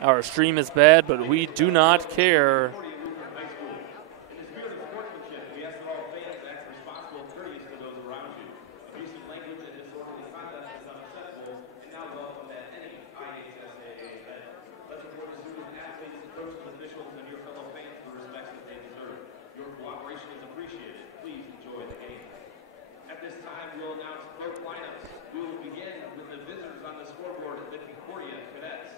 Our stream is bad, but we do not care. At this time, we'll announce both lineups. We will begin with the visitors on the scoreboard, the Concordia Cadets.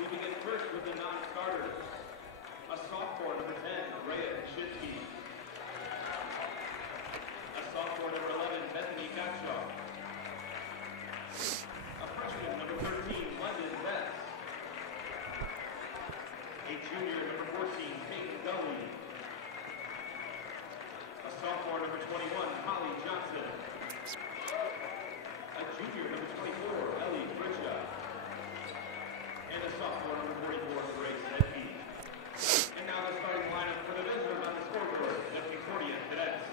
We begin first with the non-starters. A sophomore, number 10, Rhea Shinsky. A sophomore, number 11, Bethany Gottschalk. A freshman, number 13, London Bess. A junior, number 14, Kate Gully. A sophomore, number 21, Holly Johnson. A junior, number 24, Ellie Bridger. And a sophomore, number 44, Grace Edkey. And now the starting lineup for the visitors on the scoreboard, the Concordia Cadets.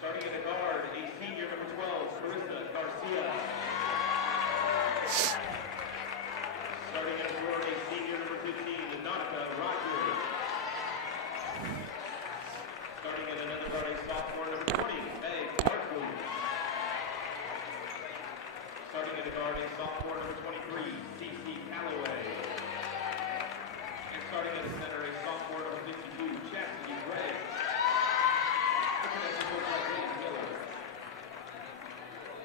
Starting at the guard, a senior, number 12, Carissa Garcia. Starting at the forward, a senior, number 15, Donica Rogers. Starting at another guard, a sophomore, number 20, Meg Barkley. Starting at the guard, a sophomore, number 23, CC Calloway. And starting at the center, a sophomore, number 52, Chastity Gray. The Cadets will by Dan Miller.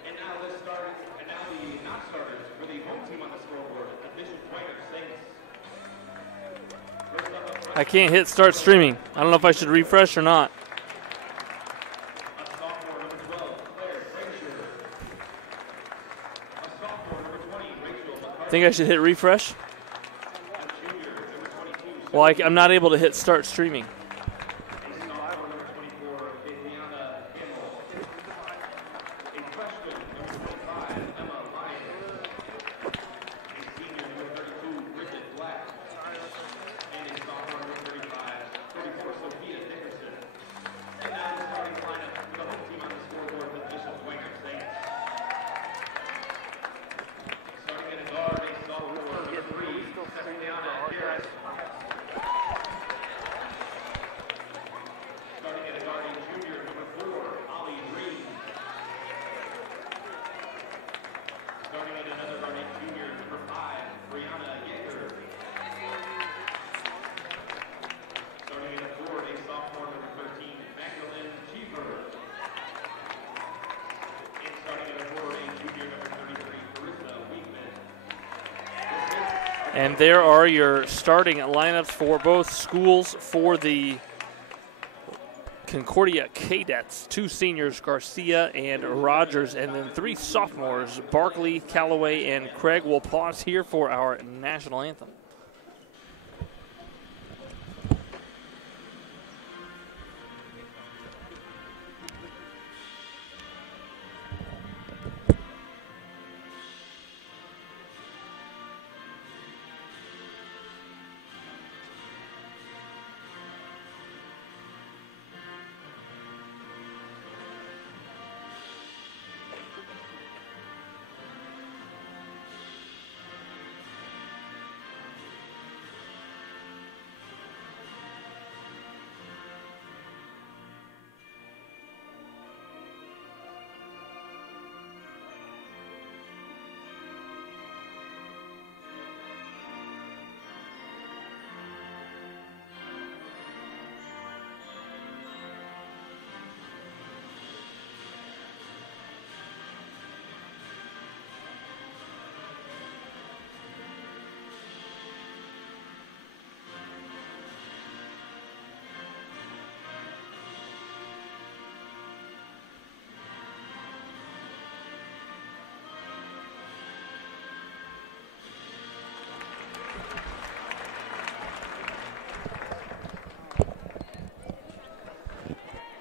And now the non-starters for the home team on the scoreboard, the Bishop Dwenger Saints. First up front, I can't hit start streaming. I don't know if I should refresh or not. a sophomore, number 12, Claire Frazier. A sophomore, number 20, Rachel McCarthy. Think I should hit refresh? A junior, number 22, Well, I'm not able to hit start streaming. a sophomore, number 24, Adriana Hamill. A freshman, number 25, Emma Lyons. A senior, number 32, Bridget Black. And a sophomore, number 34, Sophia Dickerson. And now the starting lineup for the home team on the scoreboard, the Bishop Dwenger Saints. Starting at a guard, a sophomore, number 3, Stephaniana Harris. Starting at a guard, a junior, number 4, Ollie Reed. Starting at another guard, a junior, number 5, Brianna Yeager. Starting at a forward, a sophomore, number 13, Magdalene Cheever. And starting at a forward, a junior, number 33, Carissa Weekman. And there are your starting lineups for both schools for the Concordia Cadets. 2 seniors, Garcia and Rogers, and then 3 sophomores, Barkley, Calloway, and Craig. Will pause here for our national anthem.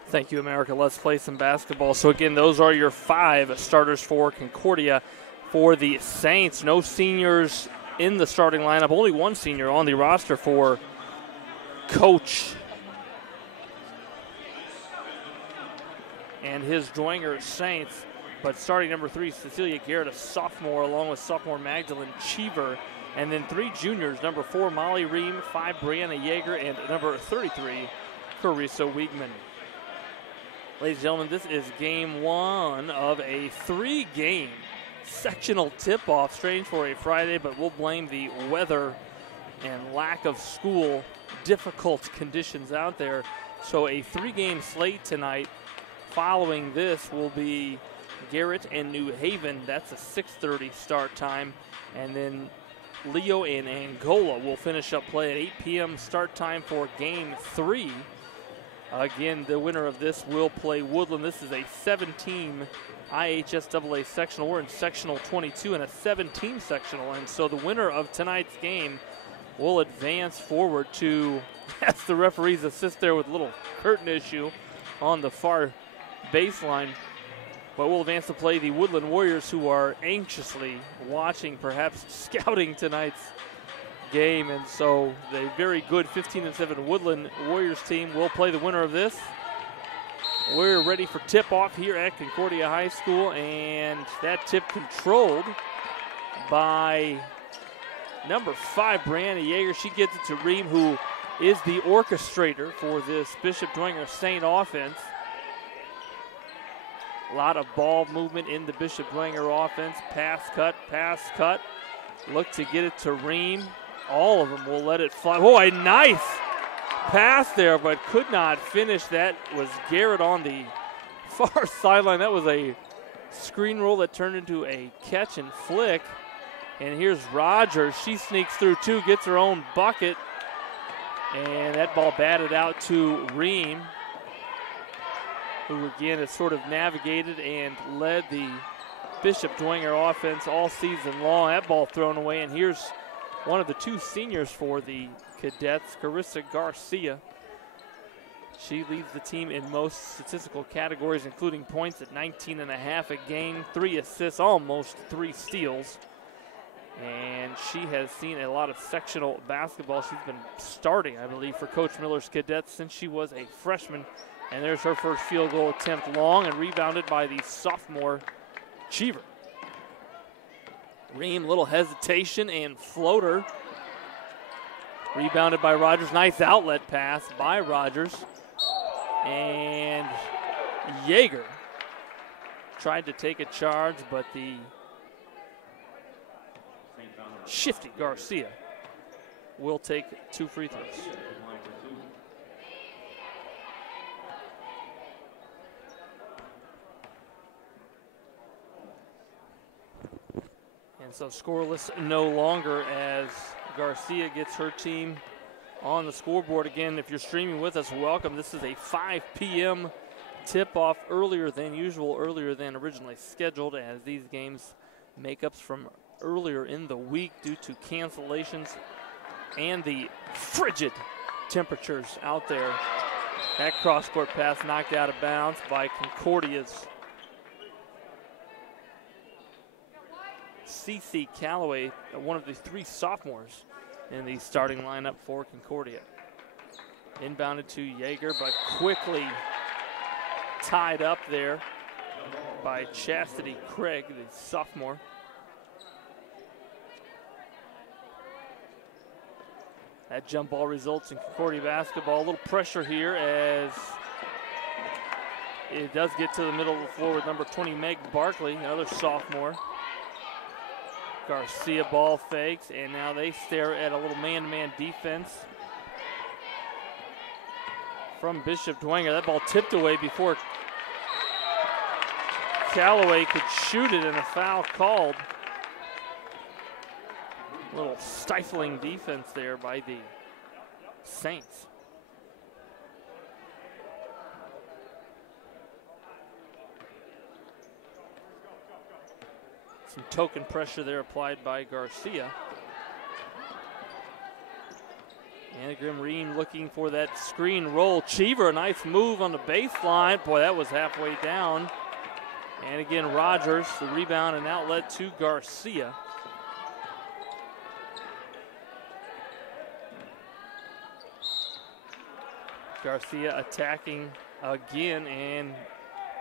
Thank you, America. Let's play some basketball. So, again, those are your 5 starters for Concordia. For the Saints, no seniors in the starting lineup. Only 1 senior on the roster for Coach and his Dwenger Saints. But starting number 3, Cecilia Garrett, a sophomore, along with sophomore Magdalene Cheever. And then 3 juniors, number 4, Molly Ream, 5, Brianna Yeager, and number 33, Carissa Wiegman. Ladies and gentlemen, this is game 1 of a 3-game sectional tip-off. Strange for a Friday, but we'll blame the weather and lack of school, difficult conditions out there. So a 3-game slate tonight. Following this will be Garrett and New Haven. That's a 6:30 start time. And then Leo and Angola will finish up play at 8 p.m. start time for game 3. Again, the winner of this will play Woodland. This is a 7-team IHSAA sectional. We're in sectional 22 and a 7-team sectional. And so the winner of tonight's game will advance forward to, as the referees assist there with a little curtain issue on the far baseline, but we'll advance to play the Woodland Warriors, who are anxiously watching, perhaps scouting tonight's game. And so the very good 15-7 Woodland Warriors team will play the winner of this. We're ready for tip-off here at Concordia High School, and that tip controlled by number 5, Brianna Yeager. She gets it to Ream, who is the orchestrator for this Bishop Dwenger St. offense. A lot of ball movement in the Bishop Dwenger offense. Pass cut. Look to get it to Ream. All of them will let it fly. Oh, a nice pass there, but could not finish. That was Garrett on the far sideline. That was a screen roll that turned into a catch and flick. And here's Rogers. She sneaks through 2, gets her own bucket. And that ball batted out to Ream, who again has sort of navigated and led the Bishop Dwenger offense all season long. That ball thrown away, and here's one of the 2 seniors for the Cadets, Carissa Garcia. She leads the team in most statistical categories, including points at 19.5 a game, 3 assists, almost 3 steals. And she has seen a lot of sectional basketball. She's been starting, I believe, for Coach Miller's Cadets since she was a freshman. And there's her first field goal attempt, long and rebounded by the sophomore Cheever. Ream, little hesitation and floater. Rebounded by Rogers. Nice outlet pass by Rogers. And Yeager tried to take a charge, but the shifty Garcia will take 2 free throws. And so scoreless no longer as Garcia gets her team on the scoreboard. Again, if you're streaming with us, welcome. This is a 5 p.m. tip-off, earlier than usual, earlier than originally scheduled, as these games makeups from earlier in the week due to cancellations and the frigid temperatures out there. That cross-court pass knocked out of bounds by Concordia's C.C. Calloway, one of the 3 sophomores in the starting lineup for Concordia. Inbounded to Yeager, but quickly tied up there by Chastity Craig, the sophomore. That jump ball results in Concordia basketball. A little pressure here as it does get to the middle of the floor with number 20, Meg Barkley, another sophomore. Garcia ball fakes, and now they stare at a little man-to-man defense from Bishop Dwenger. That ball tipped away before Calloway could shoot it, and a foul called. A little stifling defense there by the Saints. Some token pressure there applied by Garcia. Anagram Ream looking for that screen roll. Cheever, a nice move on the baseline. Boy, that was halfway down. And again, Rogers, the rebound and outlet to Garcia. Garcia attacking again, and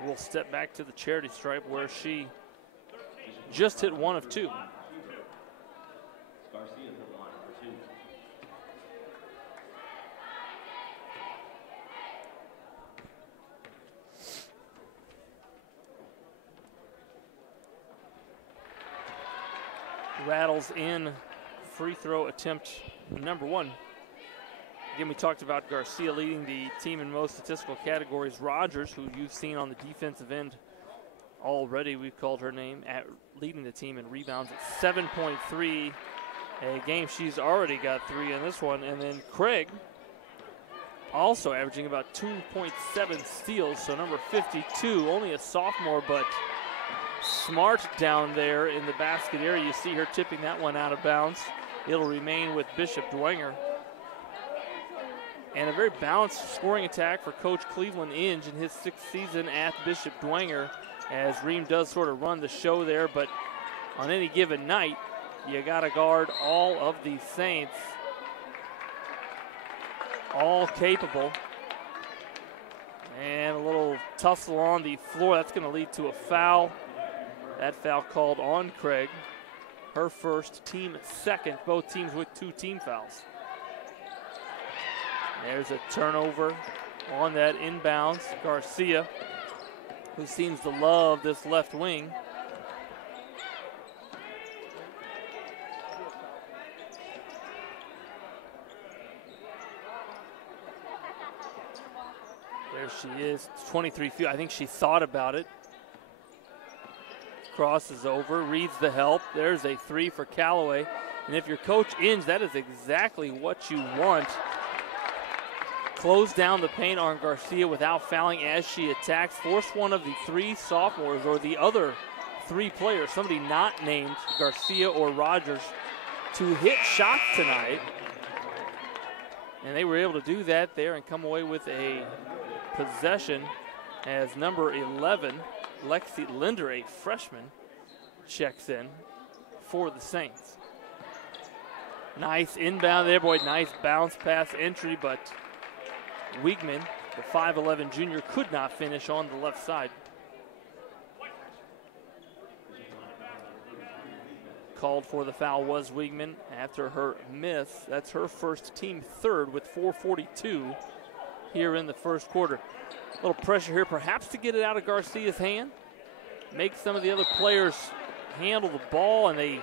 will step back to the charity stripe where she just hit 1 of 2. Garcia's at the line for 2. Rattles in free throw attempt number 1. Again, we talked about Garcia leading the team in most statistical categories. Rogers, who you've seen on the defensive end already, we've called her name, at leading the team in rebounds at 7.3 a game. She's already got 3 in this one. And then Craig also averaging about 2.7 steals, so number 52, only a sophomore, but smart down there in the basket area. You see her tipping that one out of bounds. It'll remain with Bishop Dwenger. And a very balanced scoring attack for Coach Cleveland Inge in his 6th season at Bishop Dwenger, as Ream does sort of run the show there, but on any given night, you got to guard all of these Saints. All capable. And a little tussle on the floor. That's going to lead to a foul. That foul called on Craig. Her first, team second, both teams with 2 team fouls. There's a turnover on that inbounds. Garcia, who seems to love this left wing. There she is, 23 feet. I think she thought about it. Crosses over, reads the help. There's a 3 for Callaway. And if you're Coach Inge, that is exactly what you want. Close down the paint on Garcia without fouling as she attacks. Force one of the 3 sophomores or the other 3 players, somebody not named Garcia or Rogers, to hit shots tonight. And they were able to do that there and come away with a possession as number 11, Lexi Linder, a freshman, checks in for the Saints. Nice inbound there, boy, nice bounce pass entry, but Wiegman, the 5'11 junior, could not finish on the left side. Called for the foul was Wiegman after her miss. That's her first, team 3rd with 4:42 here in the first quarter. A little pressure here, perhaps to get it out of Garcia's hand. Make some of the other players handle the ball, and they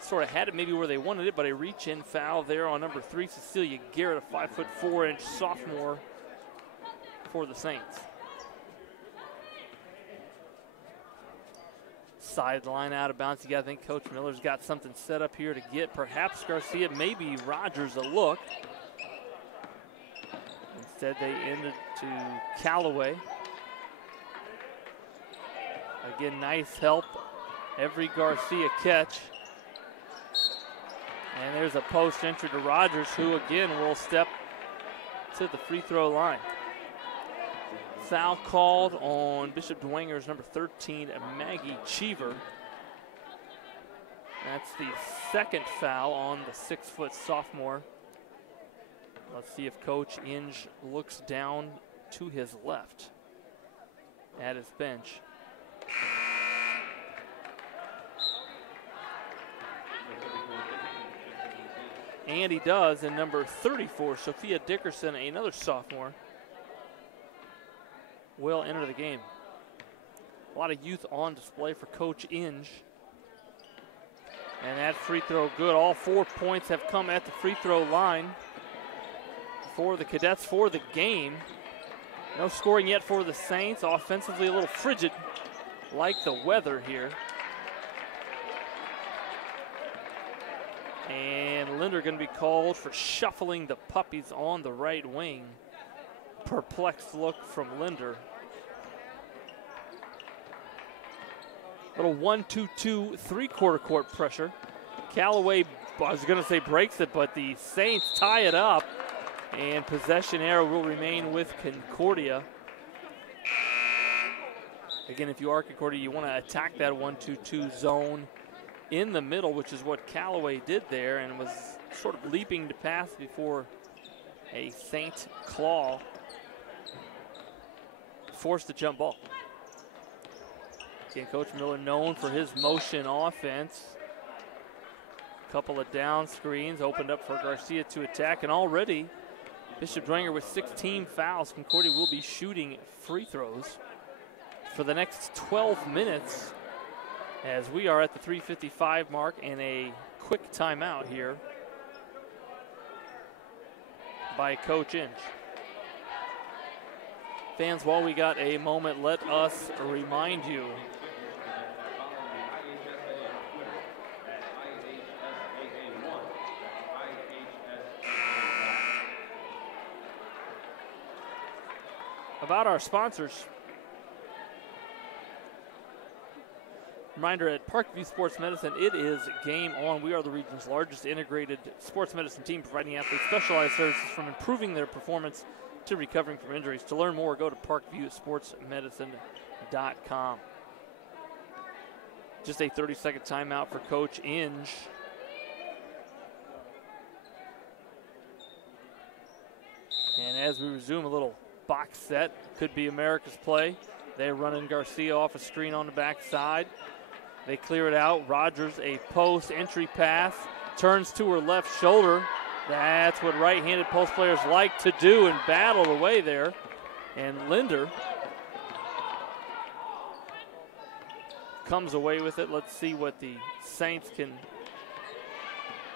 sort of had it maybe where they wanted it, but a reach-in foul there on number 3, Cecilia Garrett, a 5'4" sophomore for the Saints. Sideline out of bounds. You got to think Coach Miller's got something set up here to get perhaps Garcia, maybe Rogers a look. Instead, they ended to Callaway. Again, nice help. Every Garcia catch. And there's a post entry to Rogers, who again will step to the free throw line. Foul called on Bishop Dwenger's number 13, Maggie Cheever. That's the 2nd foul on the 6-foot sophomore. Let's see if Coach Inge looks down to his left at his bench. And he does, and number 34, Sophia Dickerson, another sophomore, will enter the game. A lot of youth on display for Coach Inge. And that free throw good. All 4 points have come at the free throw line for the Cadets for the game. No scoring yet for the Saints. Offensively a little frigid, like the weather here. And Linder going to be called for shuffling the puppies on the right wing. Perplexed look from Linder. Little 1-2-2 3/4 court pressure. Callaway, I was going to say breaks it, but the Saints tie it up. And possession arrow will remain with Concordia. Again, if you are Concordia, you want to attack that 1-2-2 zone in the middle, which is what Callaway did there, and was sort of leaping to pass before a Saint claw forced the jump ball. Again, Coach Miller known for his motion offense. Couple of down screens opened up for Garcia to attack, and already Bishop Dwenger with 16 fouls. Concordia will be shooting free throws for the next 12 minutes as we are at the 3:55 mark and a quick timeout here by Coach Inge. Fans, while we got a moment, let us remind you about our sponsors. Reminder, at Parkview Sports Medicine, it is game on. We are the region's largest integrated sports medicine team, providing athletes specialized services from improving their performance to recovering from injuries. To learn more, go to parkviewsportsmedicine.com. Just a 30-second timeout for Coach Inge. And as we resume, a little box set, could be America's play. They're running Garcia off a screen on the backside. They clear it out. Rogers, a post entry pass, turns to her left shoulder. That's what right-handed post players like to do and battle away there. And Linder comes away with it. Let's see what the Saints can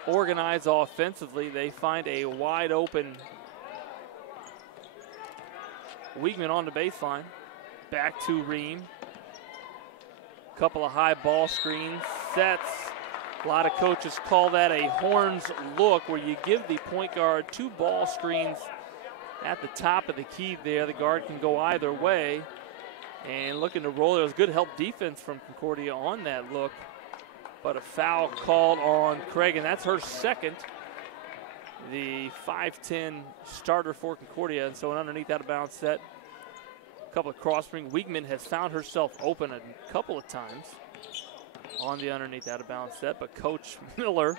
organize offensively. They find a wide open Wiegman on the baseline. Back to Ream. Couple of high ball screens, sets. A lot of coaches call that a horns look, where you give the point guard 2 ball screens at the top of the key there. The guard can go either way. And looking to roll. There was good help defense from Concordia on that look. But a foul called on Craig, and that's her second. The 5'10 starter for Concordia. And so an underneath out of bounds set. Couple of cross ring. Wiegman has found herself open a couple of times on the underneath out of bounds set, but Coach Miller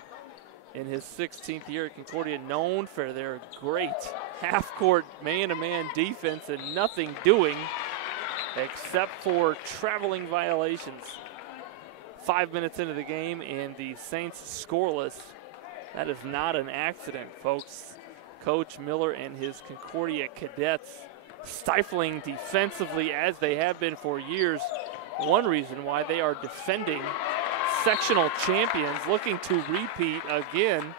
in his 16th year at Concordia, known for their great half-court man-to-man defense and nothing doing except for traveling violations. 5 minutes into the game and the Saints scoreless. That is not an accident, folks. Coach Miller and his Concordia cadets stifling defensively as they have been for years. One reason why they are defending sectional champions, looking to repeat again.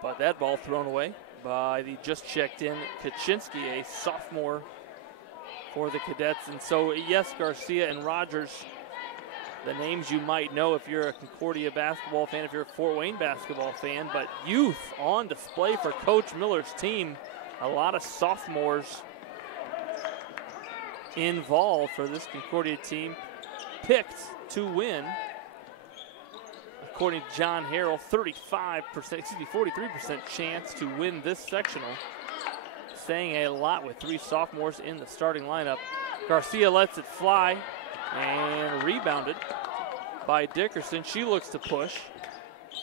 But that ball thrown away by the just checked in Kaczynski, a sophomore for the cadets. And so, yes, Garcia and Rogers, the names you might know if you're a Concordia basketball fan, if you're a Fort Wayne basketball fan, but youth on display for Coach Miller's team. A lot of sophomores involved for this Concordia team, picked to win. According to John Harrell, 43% chance to win this sectional. Saying a lot with 3 sophomores in the starting lineup. Garcia lets it fly and rebounded by Dickerson. She looks to push.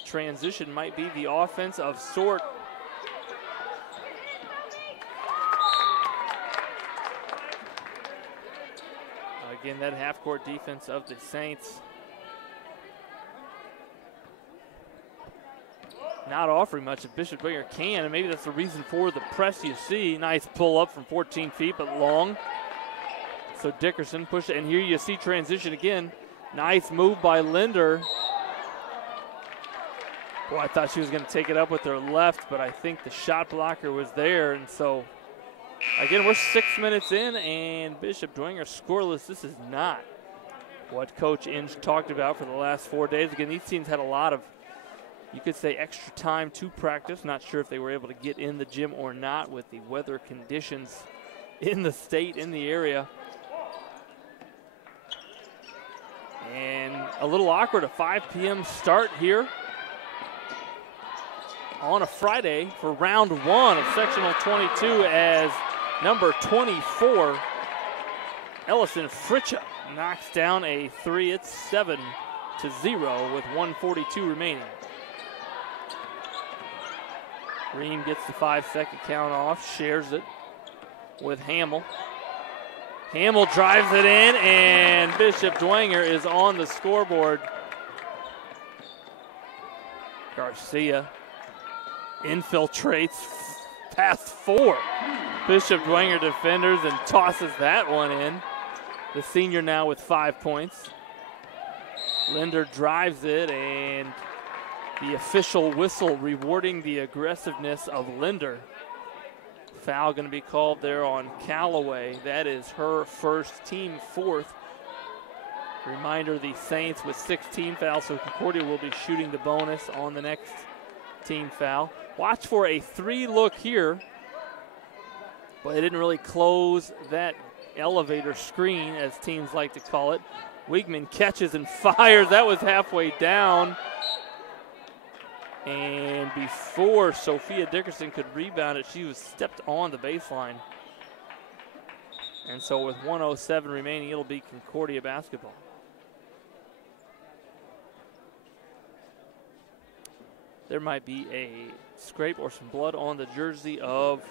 Transition might be the offense of sort. Again, that half-court defense of the Saints not offering much if Bishop Dwenger can, and maybe that's the reason for the press you see. Nice pull up from 14 feet, but long. So Dickerson pushed it, and here you see transition again. Nice move by Linder. Boy, I thought she was going to take it up with her left, but I think the shot blocker was there, and so again, we're 6 minutes in, and Bishop Dwenger scoreless. This is not what Coach Inge talked about for the last 4 days. Again, these teams had a lot of, you could say, extra time to practice. Not sure if they were able to get in the gym or not with the weather conditions in the state, in the area. And a little awkward, a 5 p.m. start here on a Friday for round 1 of sectional 22 as number 24, Ellison Fritcha, knocks down a 3. It's 7-0 with 1:42 remaining. Ream gets the 5-second count off, shares it. with Hamill. Hamill drives it in, and Bishop Dwenger is on the scoreboard. Garcia infiltrates past 4 Bishop Dwenger defenders and tosses that one in. The senior now with 5 points. Linder drives it, and the official whistle rewarding the aggressiveness of Linder. Foul going to be called there on Callaway. That is her first, team 4th. Reminder, the Saints with 16 fouls, so Concordia will be shooting the bonus on the next team foul. Watch for a 3 look here, but they didn't really close that elevator screen, as teams like to call it. Wigman catches and fires. That was halfway down. And before Sophia Dickerson could rebound it, she was stepped on the baseline. And so with 1:07 remaining, it'll be Concordia basketball. There might be a scrape or some blood on the jersey of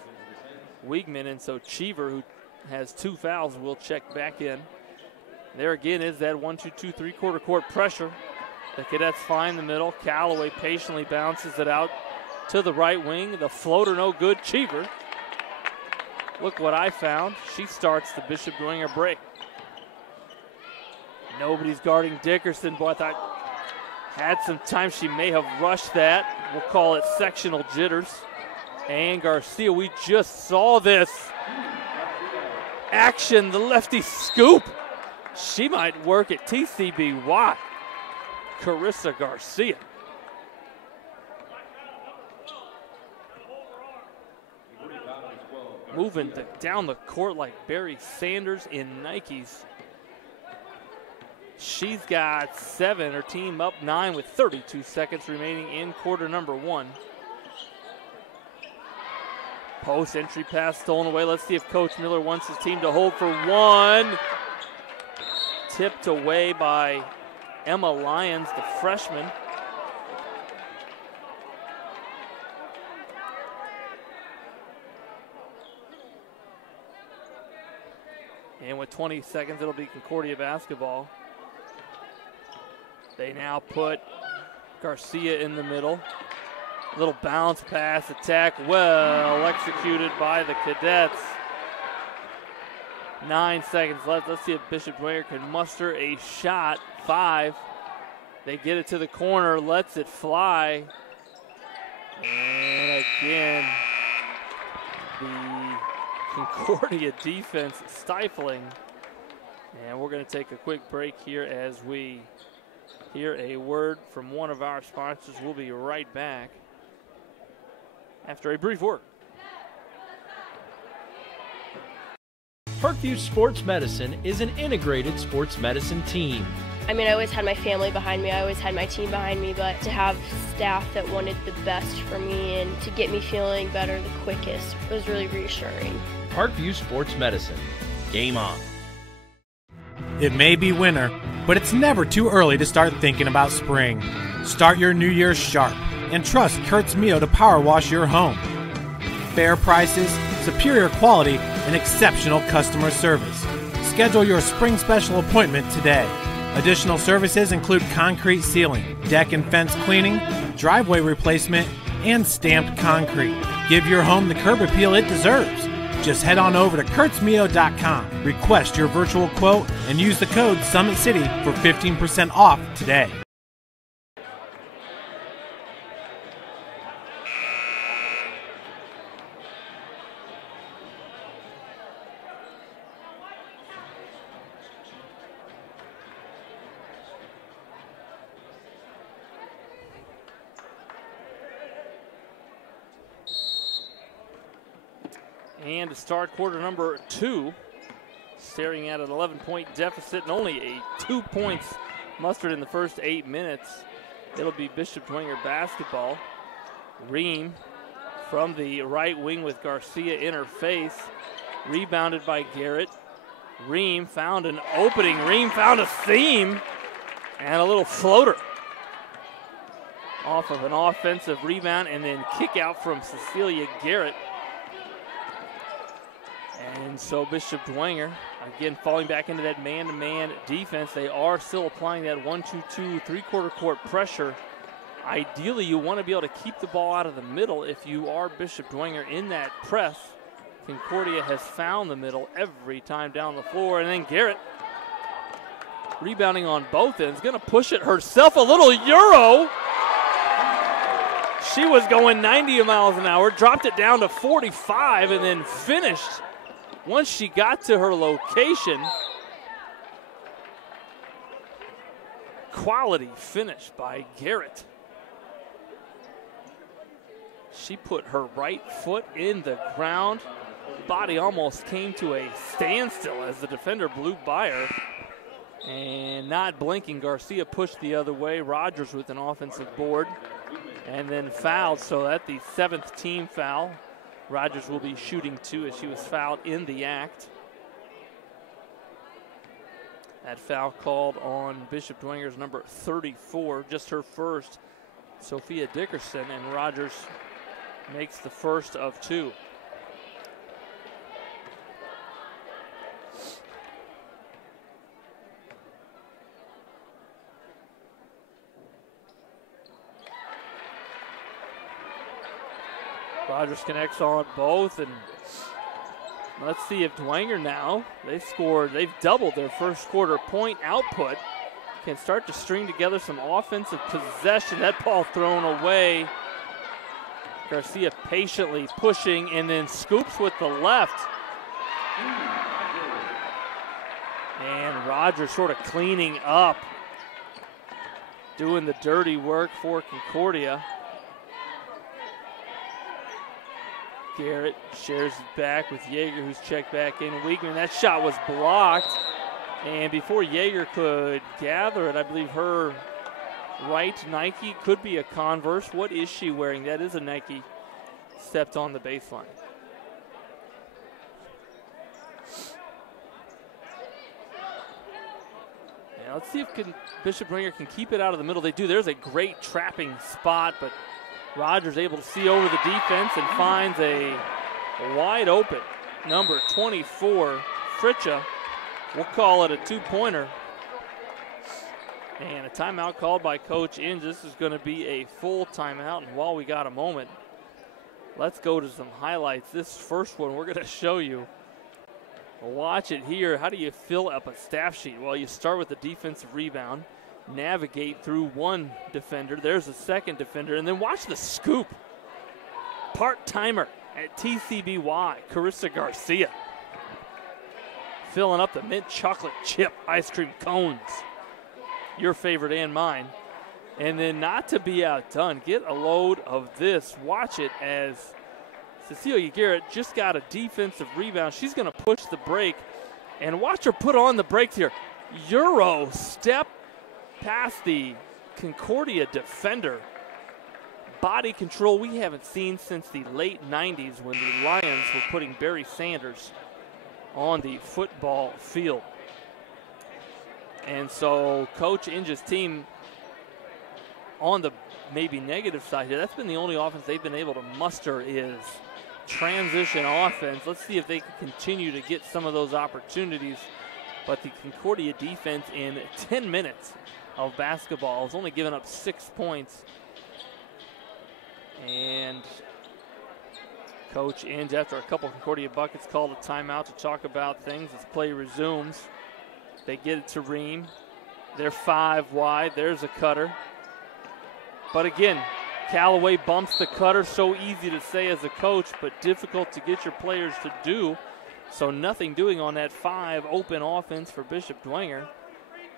Wigman, and so Cheever, who has 2 fouls, will check back in. There again is that 1-2-2 3/4 court pressure. The Cadets find the middle. Callaway patiently bounces it out to the right wing. The floater no good. Cheever. Look what I found. She starts the Bishop Dwenger break. Nobody's guarding Dickerson, but I thought had some time. She may have rushed that. We'll call it sectional jitters. And Garcia, we just saw this action, the lefty scoop. She might work at TCBY. Carissa Garcia. Moving down the court like Barry Sanders in Nikes. She's got 7, her team up 9 with 32 seconds remaining in quarter number 1. Post entry pass stolen away. Let's see if Coach Miller wants his team to hold for 1. Tipped away by Emma Lyons, the freshman. And with 20 seconds, it'll be Concordia basketball. They now put Garcia in the middle. Little bounce pass attack, well executed by the Cadets. 9 seconds left. Let's see if Bishop Dwenger can muster a shot. 5. They get it to the corner, lets it fly. And again, the Concordia defense stifling. And we're going to take a quick break here as we hear a word from one of our sponsors. We'll be right back after a brief word. Parkview Sports Medicine is an integrated sports medicine team. I mean, I always had my family behind me, I always had my team behind me, but to have staff that wanted the best for me and to get me feeling better the quickest was really reassuring. Parkview Sports Medicine. Game on. It may be winter, but it's never too early to start thinking about spring. Start your new year sharp and trust Kurt's Mio to power wash your home. Fair prices, superior quality, and exceptional customer service. Schedule your spring special appointment today. Additional services include concrete sealing, deck and fence cleaning, driveway replacement, and stamped concrete. Give your home the curb appeal it deserves. Just head on over to kurtzmio.com, request your virtual quote, and use the code SummitCity for 15% off today. And to start quarter number 2, staring at an 11-point deficit and only 2 points mustered in the first 8 minutes. It'll be Bishop Dwenger basketball. Ream from the right wing with Garcia in her face. Rebounded by Garrett. Ream found an opening. Ream found a seam and a little floater off of an offensive rebound and then kick out from Cecilia Garrett. And so Bishop Dwenger, again, falling back into that man-to-man defense. They are still applying that 1-2-2 three-quarter court pressure. Ideally, you want to be able to keep the ball out of the middle if you are Bishop Dwenger in that press. Concordia has found the middle every time down the floor. And then Garrett, rebounding on both ends, going to push it herself. A little Euro. She was going 90 miles an hour, dropped it down to 45, and then finished once she got to her location. Quality finish by Garrett. She put her right foot in the ground. Body almost came to a standstill as the defender blew by her. And not blinking, Garcia pushed the other way. Rogers with an offensive board and then fouled. So at the 7th team foul, Rogers will be shooting 2 as she was fouled in the act. That foul called on Bishop Dwenger's number 34, just her first, Sophia Dickerson, and Rogers makes the first of 2. Rogers connects on both, and let's see if Dwenger now, they've doubled their first quarter point output, can start to string together some offensive possession. That ball thrown away. Garcia patiently pushing and then scoops with the left. And Rogers sort of cleaning up, doing the dirty work for Concordia. Garrett shares it back with Yeager, who's checked back in. Wiegman, that shot was blocked. And before Yeager could gather it, I believe her right Nike, could be a Converse. What is she wearing? That is a Nike. Stepped on the baseline. Now let's see if Bishop Dwenger can keep it out of the middle. They do. There's a great trapping spot, but Rogers able to see over the defense and finds a wide open number 24, Fritcha. We'll call it a 2-pointer. And a timeout called by Coach Inge. This is going to be a full timeout. And while we got a moment, let's go to some highlights. This first one we're going to show you. Watch it here. How do you fill up a staff sheet? Well, you start with the defensive rebound, navigate through one defender. There's a second defender, and then watch the scoop. Part-timer at TCBY, Carissa Garcia. Filling up the mint chocolate chip ice cream cones. Your favorite and mine. And then not to be outdone, get a load of this. Watch it as Cecilia Garrett just got a defensive rebound. She's going to push the break, and watch her put on the brakes here. Euro step past the Concordia defender. Body control we haven't seen since the late 90s when the Lions were putting Barry Sanders on the football field. And so Coach Inge's team on the maybe negative side here, that's been the only offense they've been able to muster is transition offense. Let's see if they can continue to get some of those opportunities. But the Concordia defense in 10 minutes of basketball has only given up 6 points. And Coach Inge, after a couple Concordia buckets, called a timeout to talk about things as play resumes. They get it to Ream. They're 5 wide. There's a cutter. But again, Callaway bumps the cutter. So easy to say as a coach, but difficult to get your players to do. So nothing doing on that 5 open offense for Bishop Dwenger.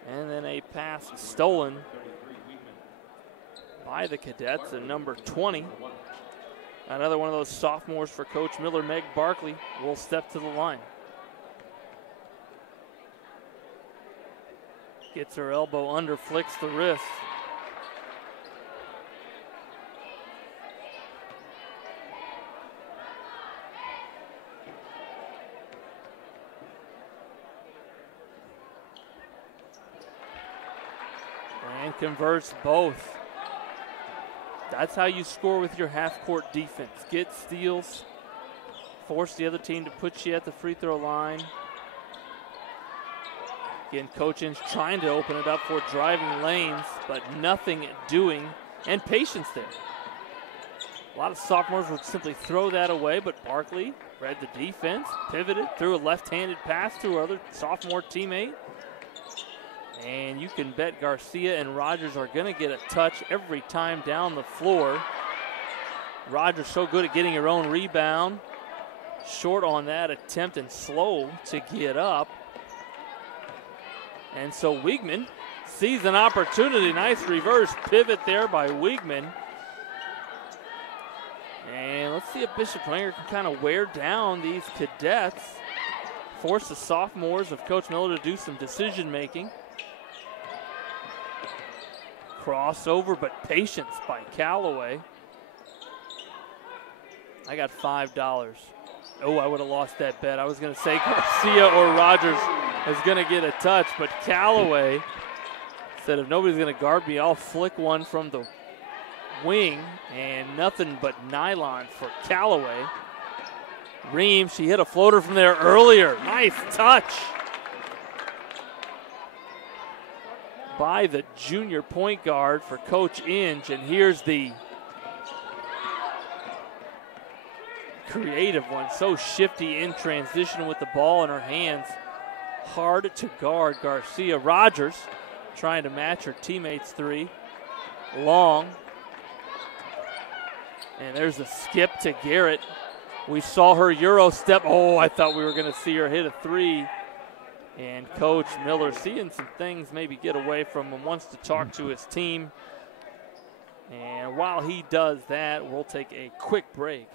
And then a pass stolen by the Cadets, and number 20. Another one of those sophomores for Coach Miller, Meg Barkley, will step to the line. Gets her elbow under, flicks the wrist. And converts both. That's how you score with your half-court defense. Get steals, force the other team to put you at the free throw line. Again, Coach Inch trying to open it up for driving lanes, but nothing doing, and patience there. A lot of sophomores would simply throw that away, but Barkley read the defense, pivoted, threw a left-handed pass to her other sophomore teammate. And you can bet Garcia and Rogers are going to get a touch every time down the floor. Rogers so good at getting her own rebound. Short on that attempt and slow to get up. And so Wiegman sees an opportunity. Nice reverse pivot there by Wiegman. And let's see if Bishop Dwenger can kind of wear down these cadets. Force the sophomores of Coach Miller to do some decision making. Crossover, but patience by Callaway. I got $5. Oh, I would have lost that bet. I was going to say Garcia or Rogers is going to get a touch, but Callaway said if nobody's going to guard me, I'll flick one from the wing, and nothing but nylon for Callaway. Ream, she hit a floater from there earlier. Nice touch by the junior point guard for Coach Inge, and here's the creative one. So shifty in transition with the ball in her hands. Hard to guard. Garcia. Rogers trying to match her teammate's three. Long. And there's a skip to Garrett. We saw her Euro step. Oh, I thought we were going to see her hit a three. And Coach Miller seeing some things maybe get away from him, wants to talk to his team. And while he does that, we'll take a quick break.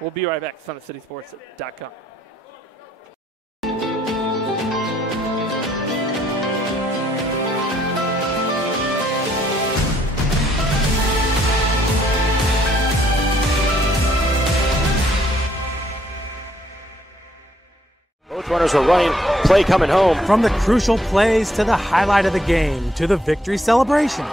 We'll be right back to SummitCitySports.com. Both runners are running, play coming home. From the crucial plays to the highlight of the game to the victory celebration,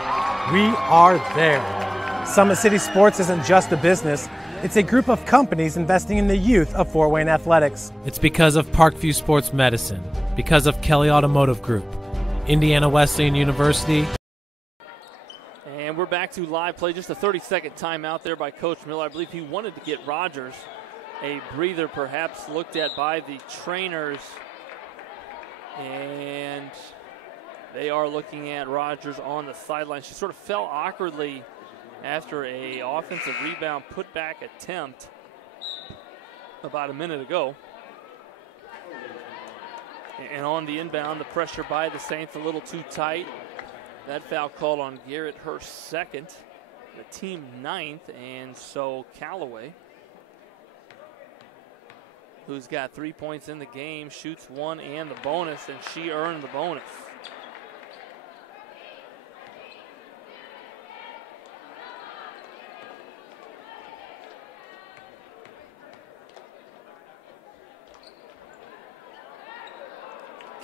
we are there. Summit City Sports isn't just a business. It's a group of companies investing in the youth of Fort Wayne athletics. It's because of Parkview Sports Medicine, because of Kelly Automotive Group, Indiana Wesleyan University. And we're back to live play. Just a 30-second timeout there by Coach Miller. I believe he wanted to get Rogers a breather, perhaps looked at by the trainers. And they are looking at Rogers on the sideline. She sort of fell awkwardly after a offensive rebound putback attempt about a minute ago. And on the inbound, the pressure by the Saints a little too tight. That foul called on Garrett, her second, the team ninth, and so Callaway, who's got 3 points in the game, shoots one and the bonus, and she earned the bonus.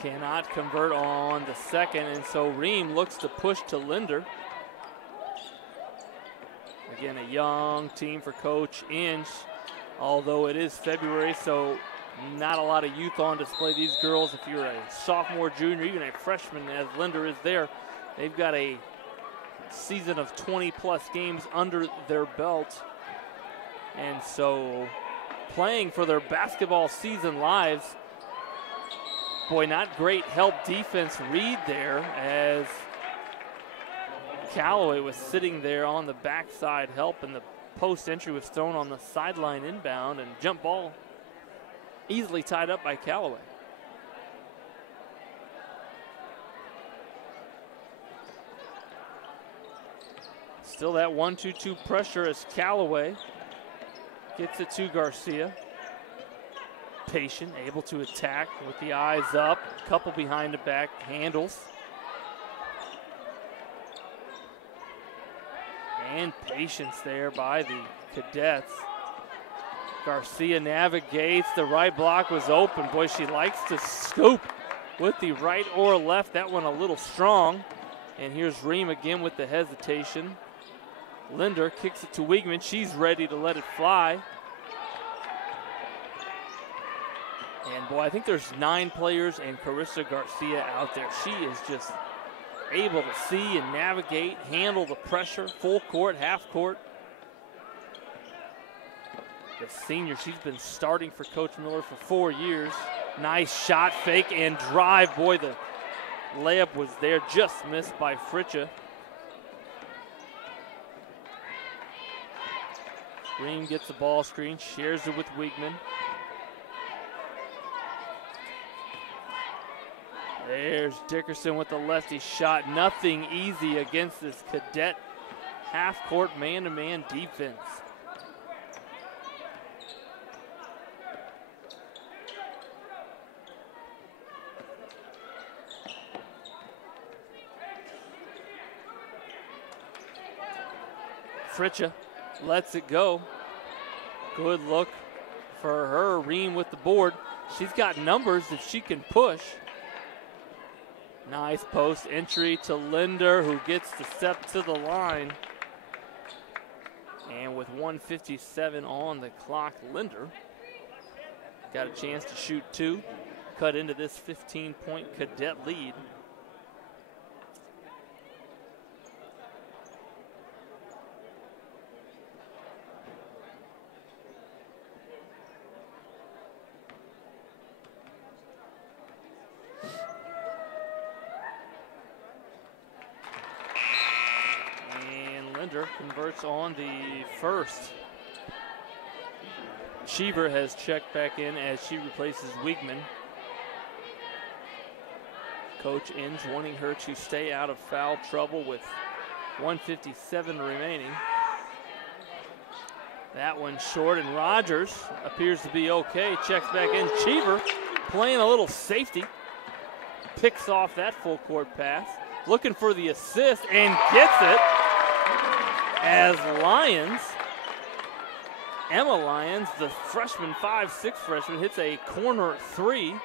Cannot convert on the second, and so Ream looks to push to Linder. Again, a young team for Coach Inge, although it is February, so not a lot of youth on display. These girls, if you're a sophomore, junior, even a freshman, as Linder is there, they've got a season of 20-plus games under their belt. And so playing for their basketball season lives. Boy, not great help defense read there as Callaway was sitting there on the backside help, and the post entry was thrown on the sideline inbound, and jump ball easily tied up by Callaway. Still that 1-2-2 pressure as Callaway gets it to Garcia. Patient, able to attack with the eyes up. Couple behind the back handles. And patience there by the cadets. Garcia navigates. The right block was open. Boy, she likes to scoop with the right or left. That one a little strong. And here's Ream again with the hesitation. Linder kicks it to Wiegman. She's ready to let it fly. And, boy, I think there's 9 players and Carissa Garcia out there. She is just able to see and navigate, handle the pressure, full court, half court. The senior, she's been starting for Coach Miller for 4 years. Nice shot, fake, and drive. Boy, the layup was there, just missed by Fritcha. Green gets the ball screen, shares it with Wiegman. There's Dickerson with the lefty shot. Nothing easy against this Cadet half-court man-to-man defense. Fritcha lets it go. Good look for her. Ream with the board. She's got numbers that she can push. Nice post entry to Linder, who gets the step to the line. And with 1:57 on the clock, Linder got a chance to shoot 2, cut into this 15-point Cadet lead. Converts on the first. Cheever has checked back in as she replaces Wiegman. Coach Inge wanting her to stay out of foul trouble with 1:57 remaining. That one short, and Rogers appears to be okay. Checks back in. Cheever playing a little safety. Picks off that full court pass. Looking for the assist and gets it. As Lyons, Emma Lyons, the freshman, 5'6" freshman, hits a corner 3.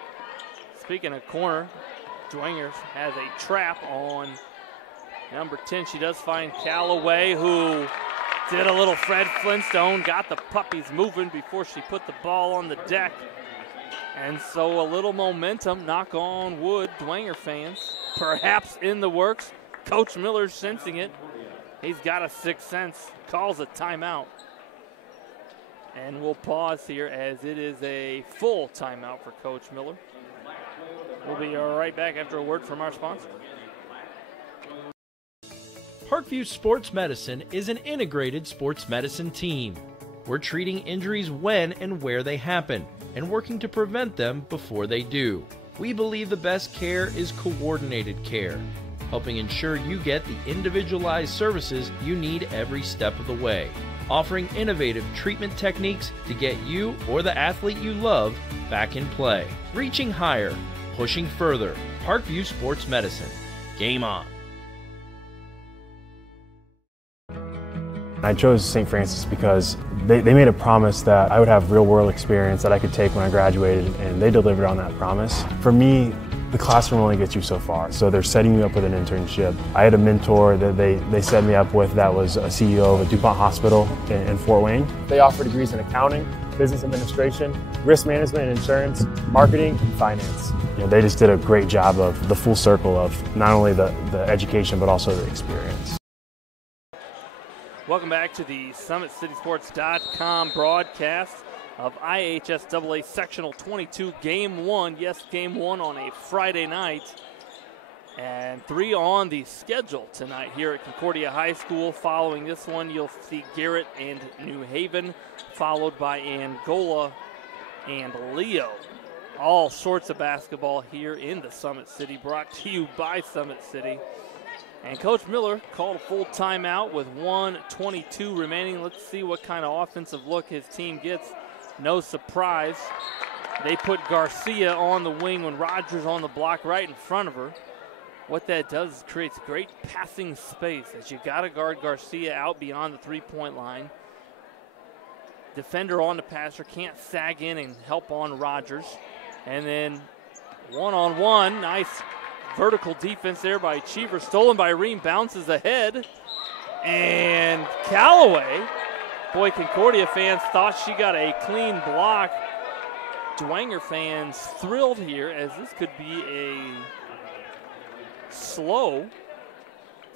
Speaking of corner, Dwenger has a trap on number 10. She does find Callaway, who did a little Fred Flintstone, got the puppies moving before she put the ball on the deck. And so a little momentum, knock on wood, Dwenger fans, perhaps in the works. Coach Miller's sensing it. He's got a sixth sense, calls a timeout. And we'll pause here as it is a full timeout for Coach Miller. We'll be right back after a word from our sponsor. Parkview Sports Medicine is an integrated sports medicine team. We're treating injuries when and where they happen and working to prevent them before they do. We believe the best care is coordinated care, helping ensure you get the individualized services you need every step of the way, offering innovative treatment techniques to get you or the athlete you love back in play. Reaching higher, pushing further. Parkview Sports Medicine. Game on. I chose St. Francis because they made a promise that I would have real-world experience that I could take when I graduated, and they delivered on that promise. For me, the classroom only gets you so far, so they're setting you up with an internship. I had a mentor that they set me up with that was a CEO of a DuPont hospital in Fort Wayne. They offer degrees in accounting, business administration, risk management and insurance, marketing, and finance. You know, they just did a great job of the full circle of not only the education but also the experience. Welcome back to the SummitCitySports.com broadcast of IHSAA Sectional 22 Game 1. Yes, Game 1 on a Friday night. And 3 on the schedule tonight here at Concordia High School. Following this one, you'll see Garrett and New Haven, followed by Angola and Leo. All sorts of basketball here in the Summit City, brought to you by Summit City. And Coach Miller called a full timeout with 1:22 remaining. Let's see what kind of offensive look his team gets. No surprise, they put Garcia on the wing when Rogers on the block right in front of her. What that does is creates great passing space as you got to guard Garcia out beyond the three-point line. Defender on the passer, can't sag in and help on Rogers. And then one-on-one, nice vertical defense there by Cheever, stolen by Ream, bounces ahead. And Callaway, boy, Concordia fans thought she got a clean block. Dwenger fans thrilled here, as this could be a slow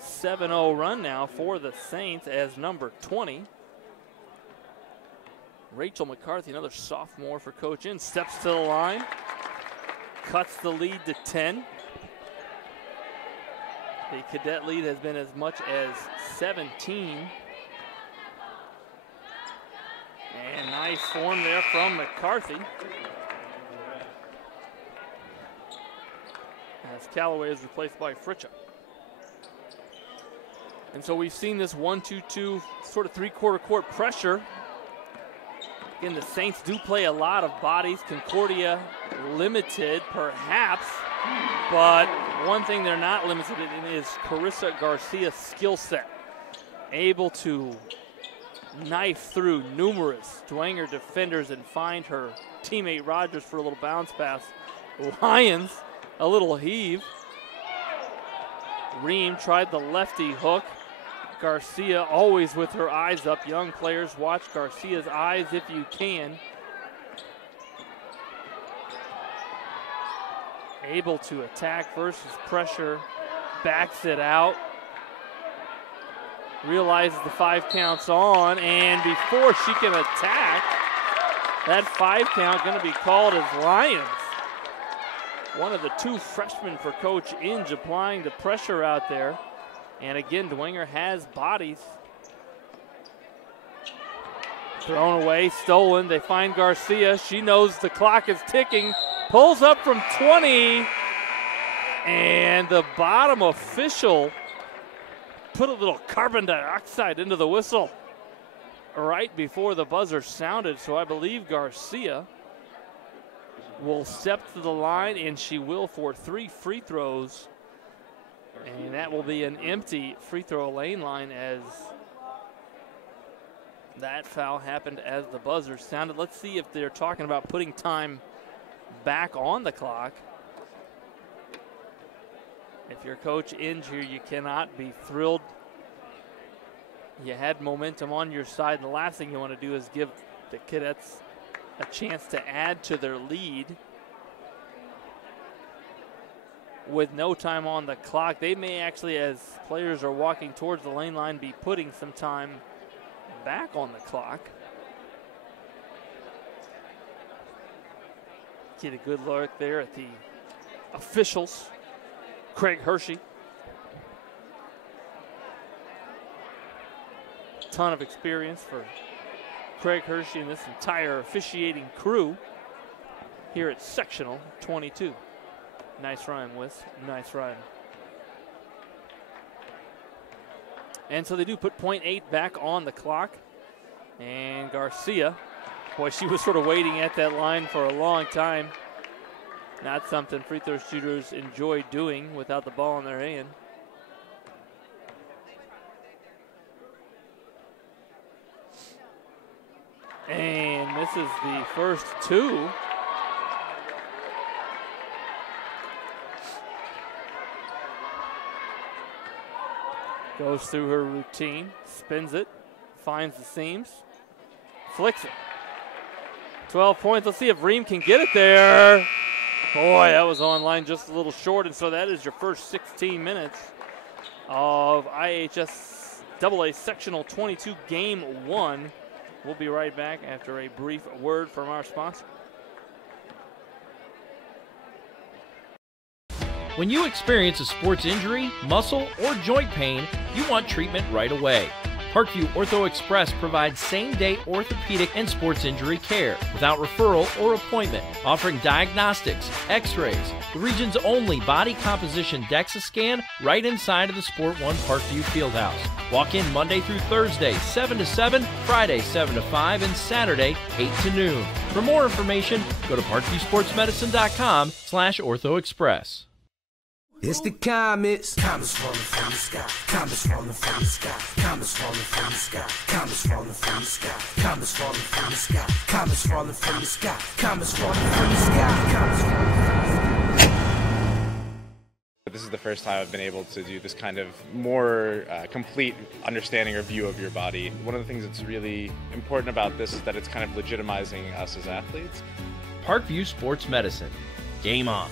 7-0 run now for the Saints, as number 20, Rachel McCarthy, another sophomore for Coach In, steps to the line, cuts the lead to 10. The cadet lead has been as much as 17. And nice form there from McCarthy. As Callaway is replaced by Fritcha. And so we've seen this 1-2-2 sort of three-quarter court pressure. Again, the Saints do play a lot of bodies. Concordia limited, perhaps, but one thing they're not limited in is Carissa Garcia's skill set. Able to knife through numerous Dwenger defenders and find her teammate Rogers for a little bounce pass. Lions, a little heave. Ream tried the lefty hook. Garcia always with her eyes up. Young players, watch Garcia's eyes if you can. Able to attack versus pressure, backs it out. Realizes the 5 counts on, and before she can attack, that 5 count going to be called as Lions. One of the 2 freshmen for Coach Inge applying the pressure out there. And again, Dwenger has bodies. Thrown away, stolen. They find Garcia. She knows the clock is ticking. Pulls up from 20. And the bottom official put a little carbon dioxide into the whistle right before the buzzer sounded. So I believe Garcia will step to the line, and she will for 3 free throws. And that will be an empty free throw lane line, as that foul happened as the buzzer sounded. Let's see if they're talking about putting time back on the clock. If you're Coach Inge here, you cannot be thrilled. You had momentum on your side, and the last thing you want to do is give the cadets a chance to add to their lead. With no time on the clock, they may actually, as players are walking towards the lane line, be putting some time back on the clock. Get a good look there at the officials. Craig Hershey. Ton of experience for Craig Hershey and this entire officiating crew here at Sectional 22. Nice rhyme, Wiss. Nice rhyme. And so they do put .8 back on the clock. And Garcia, boy, she was sort of waiting at that line for a long time. Not something free throw shooters enjoy doing without the ball in their hand. And misses the first 2. Goes through her routine, spins it, finds the seams, flicks it. 12 points. Let's see if Ream can get it there. Boy, that was online just a little short, and so that is your first 16 minutes of IHSAA Sectional 22 Game 1. We'll be right back after a brief word from our sponsor. When you experience a sports injury, muscle, or joint pain, you want treatment right away. Parkview Ortho Express provides same-day orthopedic and sports injury care without referral or appointment, offering diagnostics, x-rays, the region's only body composition DEXA scan right inside of the Sport One Parkview Fieldhouse. Walk in Monday through Thursday, 7 to 7, Friday, 7 to 5, and Saturday, 8 to noon. For more information, go to parkviewsportsmedicine.com/orthoexpress. It's the comets. Comets falling from the sky. Comets falling from the sky. Comets falling from the sky. Comets falling from the sky. Comets falling from the sky. Comets falling from the sky. Comets falling from the sky. Comets falling from the sky. This is the first time I've been able to do this kind of more complete understanding or view of your body. One of the things that's really important about this is that it's kind of legitimizing us as athletes. Parkview Sports Medicine. Game on.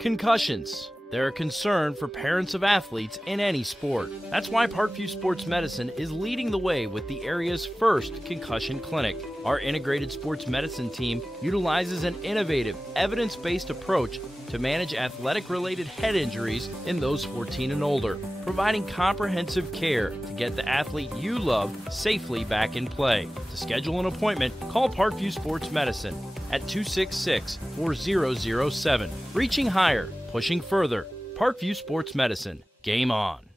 Concussions. They're a concern for parents of athletes in any sport. That's why Parkview Sports Medicine is leading the way with the area's first concussion clinic. Our integrated sports medicine team utilizes an innovative, evidence-based approach to manage athletic-related head injuries in those 14 and older, providing comprehensive care to get the athlete you love safely back in play. To schedule an appointment, call Parkview Sports Medicine at 266-4007. Reaching higher, pushing further. Parkview Sports Medicine. Game on.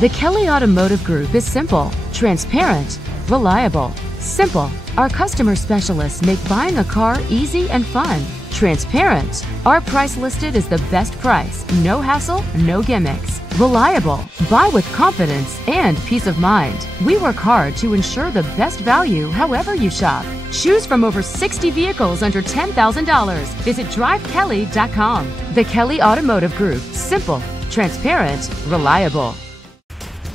The Kelly Automotive Group is simple, transparent, reliable. Simple. Our customer specialists make buying a car easy and fun. Transparent. Our price listed is the best price. No hassle, no gimmicks. Reliable. Buy with confidence and peace of mind. We work hard to ensure the best value however you shop. Choose from over 60 vehicles under $10,000. Visit drivekelly.com. The Kelly Automotive Group. Simple, transparent, reliable.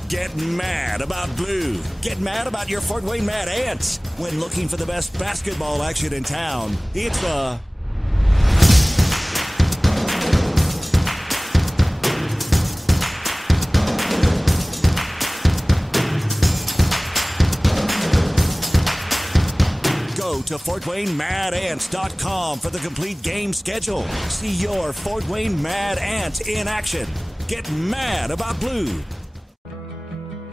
Get mad about blue. Get mad about your Fort Wayne Mad Ants. When looking for the best basketball action in town, it's the Go to FortWayneMadAnts.com for the complete game schedule. See your Fort Wayne Mad Ants in action. Get mad about blue.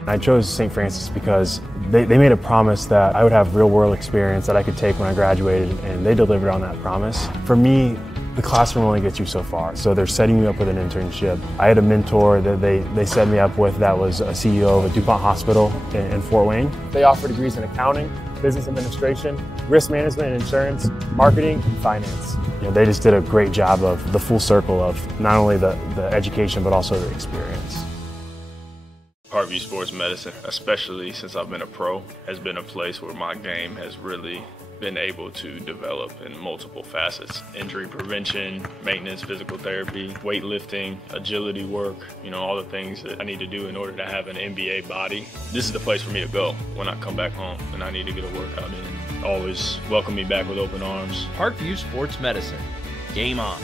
I chose St. Francis because they made a promise that I would have real-world experience that I could take when I graduated, and they delivered on that promise. For me, the classroom only gets you so far, so they're setting you up with an internship. I had a mentor that they set me up with that was a CEO of a DuPont hospital in Fort Wayne. They offer degrees in accounting, business administration, risk management and insurance, marketing, and finance. You know, they just did a great job of the full circle of not only the education but also the experience. Parkview Sports Medicine, especially since I've been a pro, has been a place where my game has really been able to develop in multiple facets. Injury prevention, maintenance, physical therapy, weightlifting, agility work, you know, all the things that I need to do in order to have an NBA body. This is the place for me to go when I come back home and I need to get a workout in. Always welcome me back with open arms. Parkview Sports Medicine. Game on.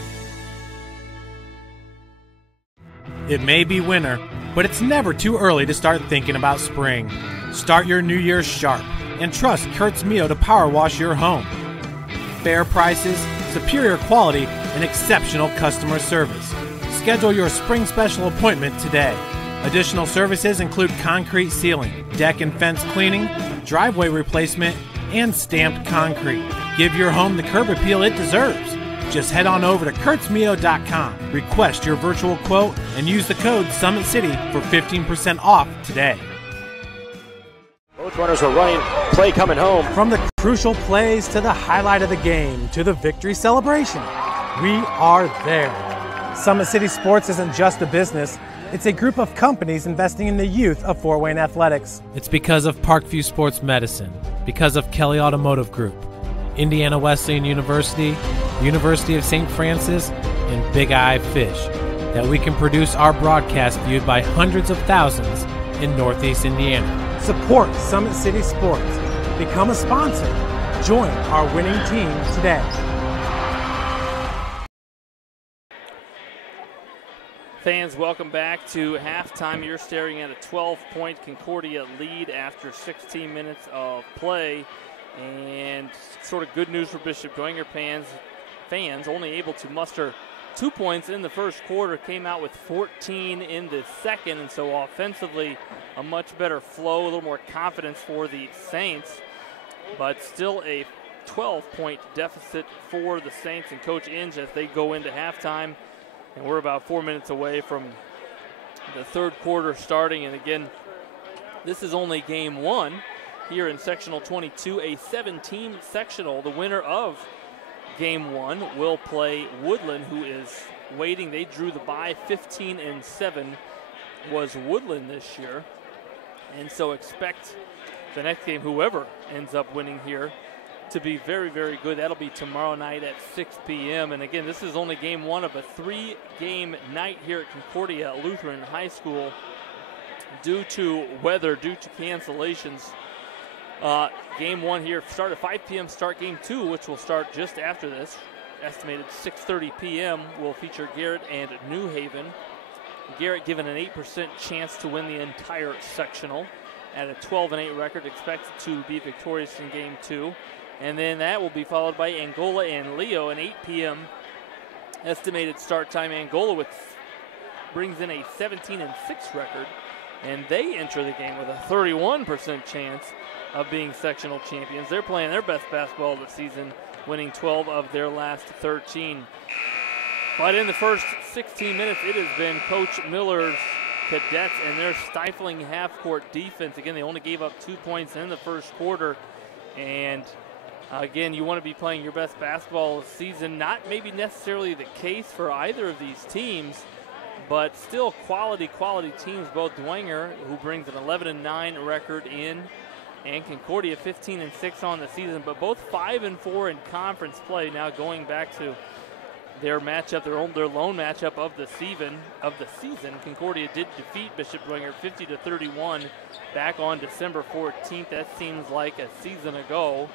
It may be winter, but it's never too early to start thinking about spring. Start your new year sharp and trust Kurt's Mio to power wash your home. Fair prices, superior quality, and exceptional customer service. Schedule your spring special appointment today. Additional services include concrete sealing, deck and fence cleaning, driveway replacement, and stamped concrete. Give your home the curb appeal it deserves. Just head on over to kurtzmio.com, request your virtual quote, and use the code SummitCity for 15% off today. Both runners are running, play coming home. From the crucial plays to the highlight of the game to the victory celebration, we are there. Summit City Sports isn't just a business, it's a group of companies investing in the youth of Fort Wayne athletics. It's because of Parkview Sports Medicine, because of Kelly Automotive Group, Indiana Wesleyan University, University of St. Francis, and Big Eye Fish, that we can produce our broadcast viewed by hundreds of thousands in Northeast Indiana. Support Summit City Sports. Become a sponsor. Join our winning team today. Fans, welcome back to halftime. You're staring at a 12-point Concordia lead after 16 minutes of play. And sort of good news for Bishop Dwenger fans, only able to muster 2 points in the first quarter, came out with 14 in the second, and so offensively a much better flow, a little more confidence for the Saints, but still a 12-point deficit for the Saints and Coach Inge as they go into halftime, and we're about 4 minutes away from the third quarter starting. And again, this is only game one here in sectional 22, a 7-team sectional. The winner of game 1 will play Woodland, who is waiting. They drew the bye. 15-7 was Woodland this year. And so expect the next game, whoever ends up winning here, to be very, very good. That'll be tomorrow night at 6 p.m. And again, this is only game 1 of a 3-game night here at Concordia Lutheran High School due to weather, due to cancellations. Game 1 here start at 5 p.m. Start game 2, which will start just after this. Estimated 6:30 p.m. will feature Garrett and New Haven. Garrett given an 8% chance to win the entire sectional. At a 12-8 record, expected to be victorious in game 2. And then that will be followed by Angola and Leo, an 8 p.m. estimated start time. Angola brings in a 17-6 record, and they enter the game with a 31% chance of being sectional champions. They're playing their best basketball of the season, winning 12 of their last 13. But in the first 16 minutes, it has been Coach Miller's Cadets and their stifling half-court defense. Again, they only gave up 2 points in the first quarter. And again, you want to be playing your best basketball of the season. Not maybe necessarily the case for either of these teams, but still quality teams. Both Dwenger, who brings an 11-9 record in, and Concordia 15-6 on the season, but both 5-4 in conference play. Now going back to their matchup, their lone matchup of the season. Concordia did defeat Bishop Dwenger 50-31 back on December 14th. That seems like a season ago.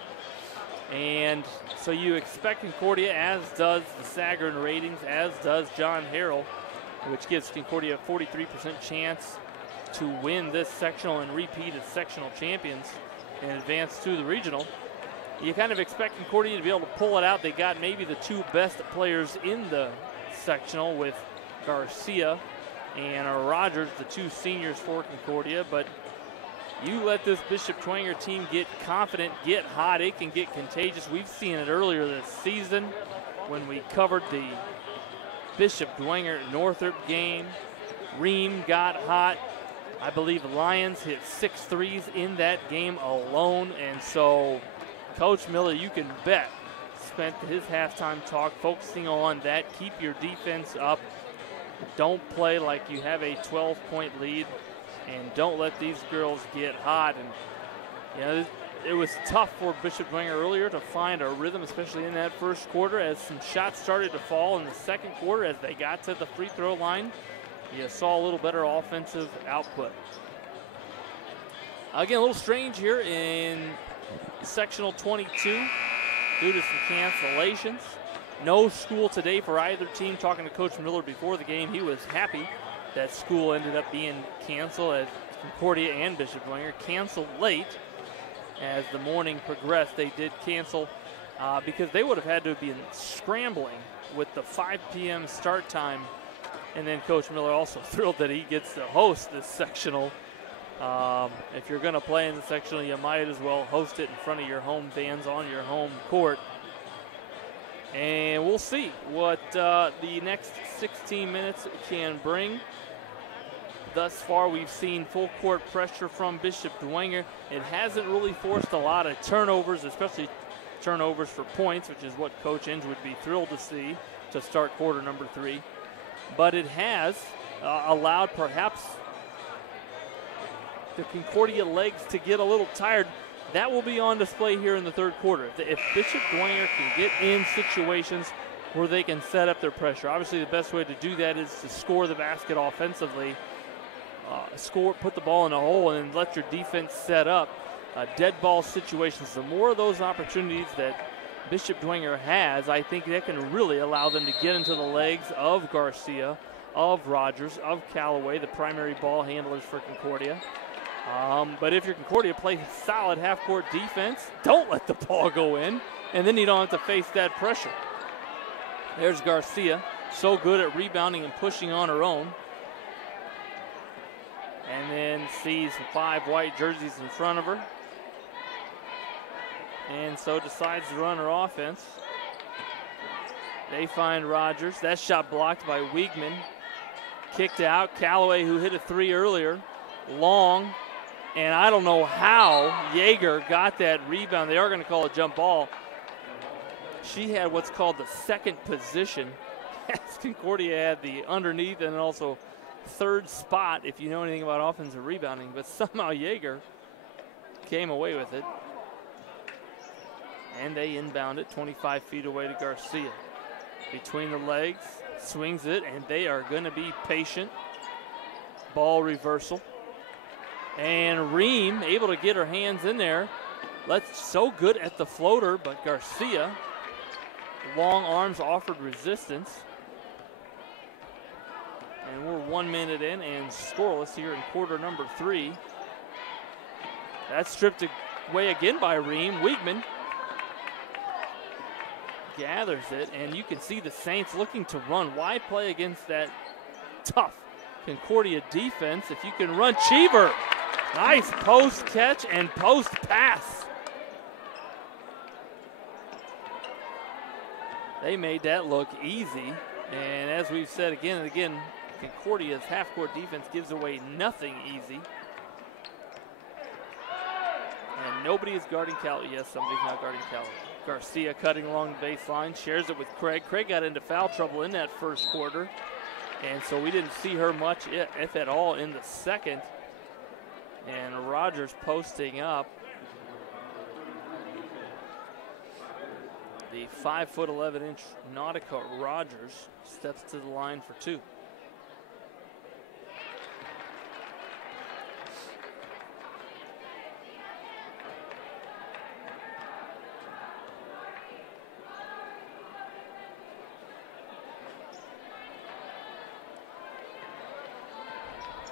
And so you expect Concordia, as does the Sagarin ratings, as does John Harrell, which gives Concordia a 43% chance to win this sectional and repeat as sectional champions and advance to the regional. You kind of expect Concordia to be able to pull it out. They got maybe the 2 best players in the sectional with Garcia and Rogers, the 2 seniors for Concordia. But you let this Bishop Dwenger team get confident, get hot, it can get contagious. We've seen it earlier this season when we covered the Bishop Dwenger Northrop game. Ream got hot. I believe Lions hit 6 threes in that game alone. And so Coach Miller, you can bet, spent his halftime talk focusing on that. Keep your defense up. Don't play like you have a 12-point lead, and don't let these girls get hot. And you know, it was tough for Bishop Dwenger earlier to find a rhythm, especially in that first quarter, as some shots started to fall in the second quarter as they got to the free throw line. You saw a little better offensive output. Again, a little strange here in sectional 22 due to some cancellations. No school today for either team. Talking to Coach Miller before the game, he was happy that school ended up being canceled, as Concordia and Bishop Dwenger canceled late. As the morning progressed, they did cancel because they would have had to have been scrambling with the 5 p.m. start time. And then Coach Miller also thrilled that he gets to host this sectional. If you're going to play in the sectional, you might as well host it in front of your home fans on your home court. And we'll see what the next 16 minutes can bring. Thus far, we've seen full court pressure from Bishop Dwenger. It hasn't really forced a lot of turnovers, especially turnovers for points, which is what Coach Inge would be thrilled to see to start quarter number 3. But it has allowed perhaps the Concordia legs to get a little tired. That will be on display here in the third quarter. If Bishop Dwenger can get in situations where they can set up their pressure. Obviously, the best way to do that is to score the basket offensively. Put the ball in a hole, and then let your defense set up dead ball situations. The more of those opportunities that Bishop Dwenger has, I think that can really allow them to get into the legs of Garcia, of Rogers, of Callaway, the primary ball handlers for Concordia. But if you're Concordia, play solid half-court defense. Don't let the ball go in, and then you don't have to face that pressure. There's Garcia, so good at rebounding and pushing on her own. And then sees 5 white jerseys in front of her. And so decides to run her offense. They find Rogers. That shot blocked by Wiegman. Kicked out. Callaway, who hit a 3 earlier. Long. And I don't know how Yeager got that rebound. They are going to call a jump ball. She had what's called the second position, as Concordia had the underneath and also third spot, if you know anything about offensive rebounding. But somehow Yeager came away with it. And they inbound it 25 feet away to Garcia. Between the legs, swings it, and they are going to be patient. Ball reversal. And Ream able to get her hands in there. So good at the floater, but Garcia, long arms offered resistance. And we're 1 minute in and scoreless here in quarter number 3. That's stripped away again by Ream. Wiegman gathers it, and you can see the Saints looking to run. Why play against that tough Concordia defense if you can run? Cheever, nice post catch and post pass. They made that look easy, and as we've said again and again, Concordia's half-court defense gives away nothing easy. And nobody is guarding Cal. Yes, somebody's not guarding Cal. Garcia cutting along the baseline, shares it with Craig. Craig got into foul trouble in that first quarter, and so we didn't see her much, if at all, in the second. And Rogers posting up. The 5'11" Nautica Rogers steps to the line for 2.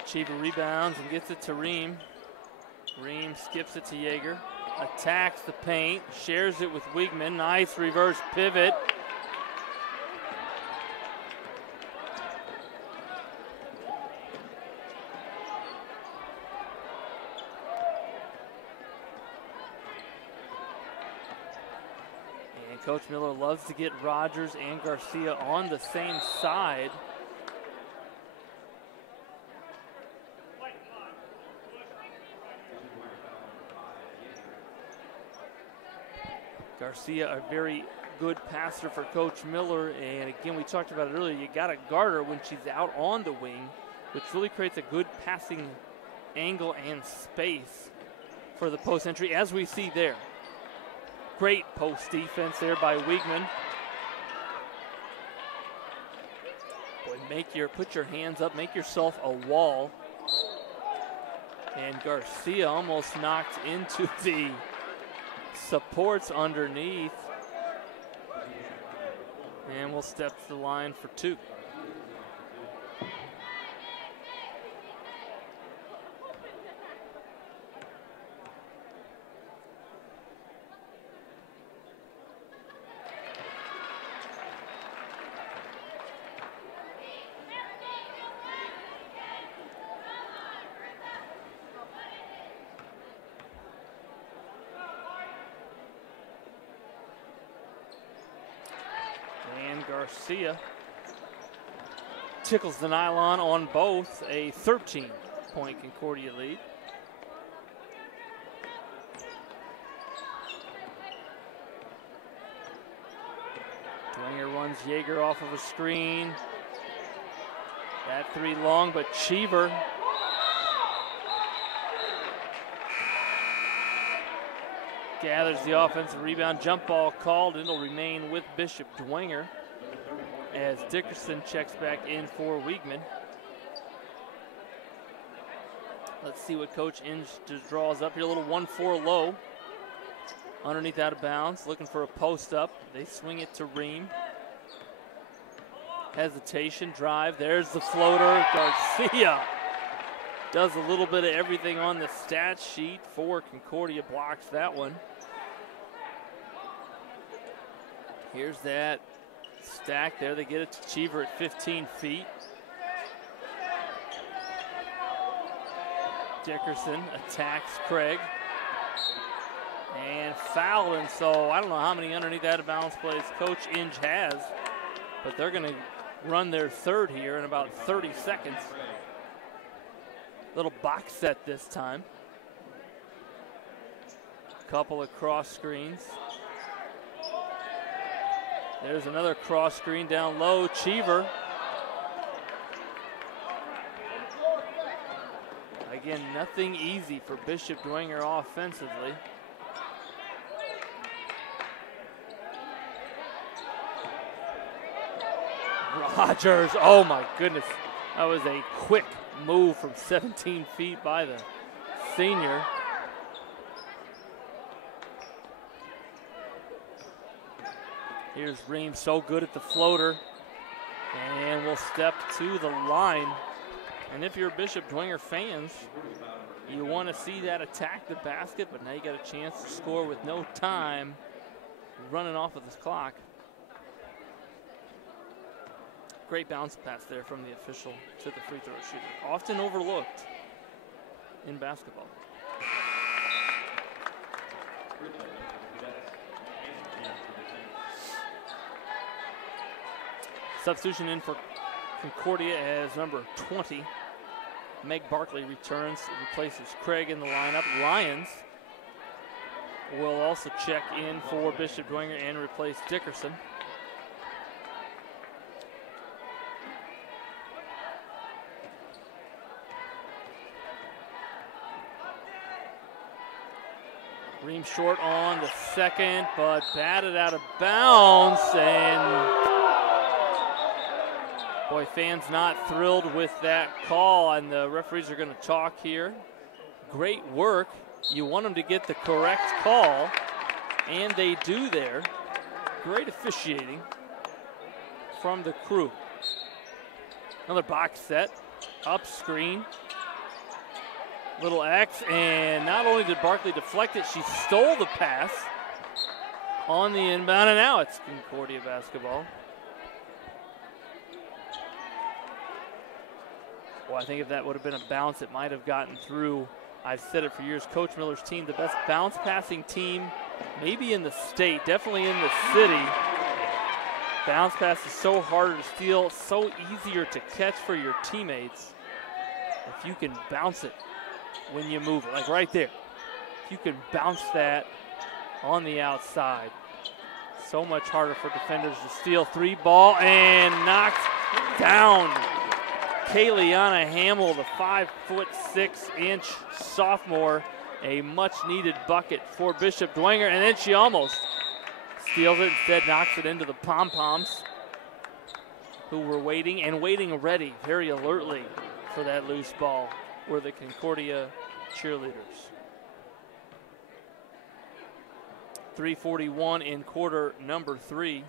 Cheever rebounds and gets it to Ream. Ream skips it to Yeager. Attacks the paint, shares it with Wiegman. Nice reverse pivot. And Coach Miller loves to get Rogers and Garcia on the same side. Garcia, a very good passer for Coach Miller, and again, we talked about it earlier, you got to guard her when she's out on the wing, which really creates a good passing angle and space for the post entry, as we see there. Great post defense there by Wiegman. Boy, put your hands up, make yourself a wall. And Garcia almost knocked into the supports underneath, and we'll step to the line for 2. Garcia tickles the nylon on both, a 13-point Concordia lead. Dwenger runs Yeager off of a screen. That 3 long, but Cheever gathers the offensive rebound. Jump ball called, and it'll remain with Bishop Dwenger as Dickerson checks back in for Wiegman. Let's see what Coach Inge just draws up here. A little 1-4 low. Underneath, out of bounds, looking for a post up. They swing it to Ream. Hesitation, drive. There's the floater. Garcia does a little bit of everything on the stat sheet for Concordia. Blocks that one. Here's that stack there. They get it to Cheever at 15 feet. Dickerson attacks Craig. And foul, and so I don't know how many underneath out of bounds plays Coach Inge has, but they're going to run their third here in about 30 seconds. Little box set this time. Couple of cross screens. There's another cross screen down low. Cheever. Again, nothing easy for Bishop Dwenger offensively. Rogers, oh my goodness. That was a quick move from 17 feet by the senior. Here's Ream, so good at the floater. And will step to the line. And if you're Bishop Dwenger fans, you want to see that attack the basket, but now you got a chance to score with no time running off of this clock. Great bounce pass there from the official to the free throw shooter. Often overlooked in basketball. Substitution in for Concordia as number 20. Meg Barkley returns, replaces Craig in the lineup. Lyons will also check in for Bishop Dwenger and replace Dickerson. Ream short on the second, but batted out of bounds, and boy, fans not thrilled with that call, and the referees are going to talk here. Great work. You want them to get the correct call, and they do there. Great officiating from the crew. Another box set, up screen. Little X, and not only did Barkley deflect it, she stole the pass on the inbound, and now it's Concordia basketball. Well, I think if that would have been a bounce, it might have gotten through. I've said it for years, Coach Miller's team, the best bounce passing team, maybe in the state, definitely in the city. Bounce pass is so harder to steal, so easier to catch for your teammates. If you can bounce it when you move it, like right there. If you can bounce that on the outside, so much harder for defenders to steal. Three ball and knocked down. Kayliana Hamill, the 5'6" sophomore, a much-needed bucket for Bishop Dwenger, and then she almost steals it, instead knocks it into the pom-poms, who were waiting and waiting ready, very alertly for that loose ball, were the Concordia cheerleaders. 3:41 in quarter number 3.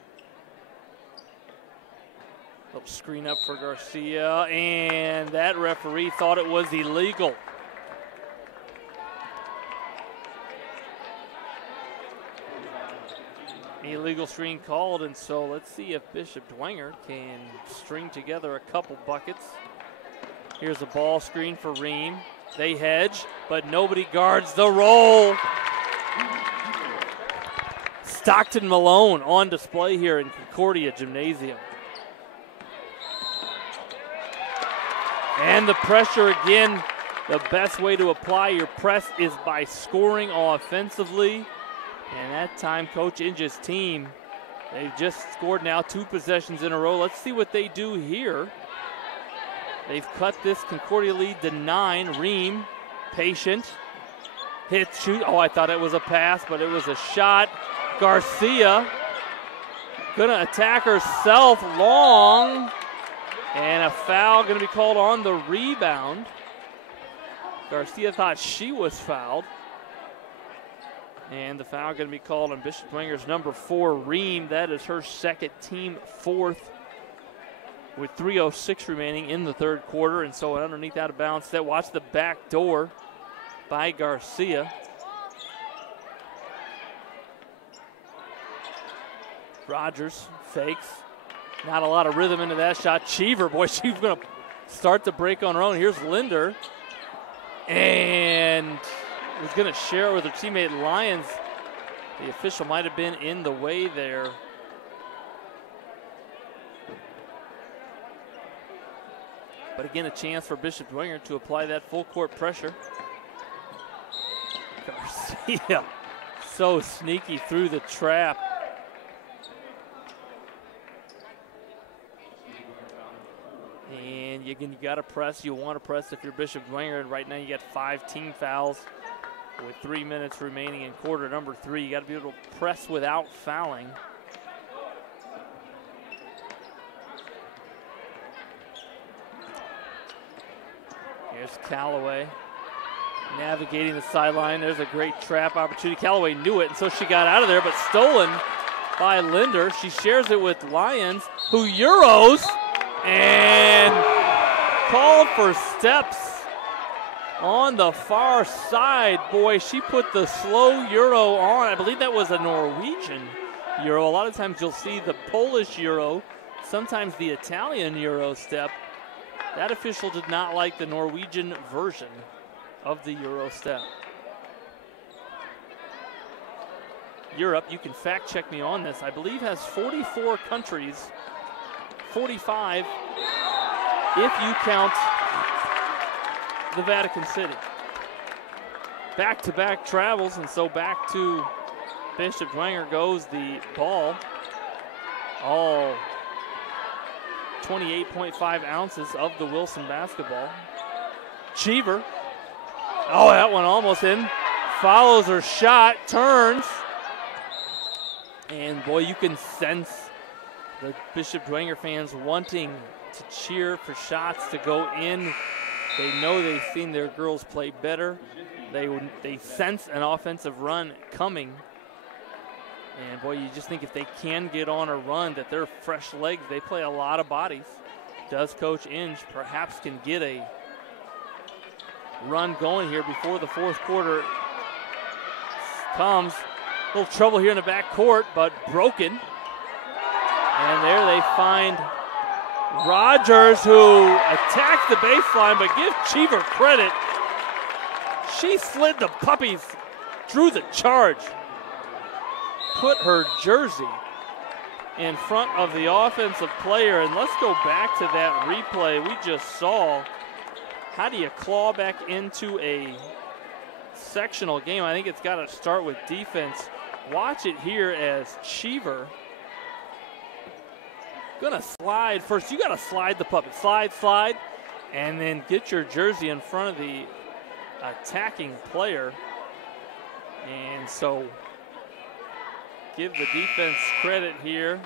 Little screen up for Garcia, and that referee thought it was illegal. Illegal screen called, and so let's see if Bishop Dwenger can string together a couple buckets. Here's a ball screen for Ream. They hedge, but nobody guards the roll. Stockton Malone on display here in Concordia Gymnasium. And the pressure again, the best way to apply your press is by scoring offensively. And that time, Coach Inge's team, they've just scored now 2 possessions in a row. Let's see what they do here. They've cut this Concordia lead to 9. Ream, patient, hit, shoot. Oh, I thought it was a pass, but it was a shot. Garcia gonna attack herself long. And a foul going to be called on the rebound. Garcia thought she was fouled. And the foul going to be called on Bishop Dwenger's number 4, Ream. That is her second, team 4th, with 3:06 remaining in the third quarter. And so underneath out of bounds set. Watch the back door by Garcia. Rogers fakes. Not a lot of rhythm into that shot. Cheever, boy, she's going to start to break on her own. Here's Linder. And was going to share it with her teammate Lyons. The official might have been in the way there. But again, a chance for Bishop Dwenger to apply that full court pressure. Garcia so sneaky through the trap. And again, you got to press. You want to press if you're Bishop Dwenger. And right now you got 5 team fouls with 3 minutes remaining in quarter number 3. You got to be able to press without fouling. Here's Callaway navigating the sideline. There's a great trap opportunity. Callaway knew it, and so she got out of there, but stolen by Linder. She shares it with Lyons, who Euros and called for steps on the far side. Boy, she put the slow Euro on. I believe that was a Norwegian Euro. A lot of times you'll see the Polish Euro, sometimes the Italian Euro step. That official did not like the Norwegian version of the Euro step. Europe, you can fact check me on this, I believe has 44 countries, 45 if you count the Vatican City. Back-to-back travels, and so back to Bishop Dwenger goes the ball. All 28.5 ounces of the Wilson basketball. Cheever. Oh, that one almost in. Follows her shot, turns. And boy, you can sense the Bishop Dwenger fans wanting to cheer for shots to go in. They know they've seen their girls play better. They sense an offensive run coming. And boy, you just think if they can get on a run, that they're fresh legs. They play a lot of bodies. Does Coach Inge perhaps can get a run going here before the fourth quarter comes? A little trouble here in the back court, but broken. And there they find Rogers, who attacks the baseline, but give Cheever credit. She slid the puppies, drew the charge. Put her jersey in front of the offensive player. And let's go back to that replay we just saw. How do you claw back into a sectional game? I think it's got to start with defense. Watch it here as Cheever gonna slide. First, you got to slide the puppet. Slide, and then get your jersey in front of the attacking player. And so give the defense credit here.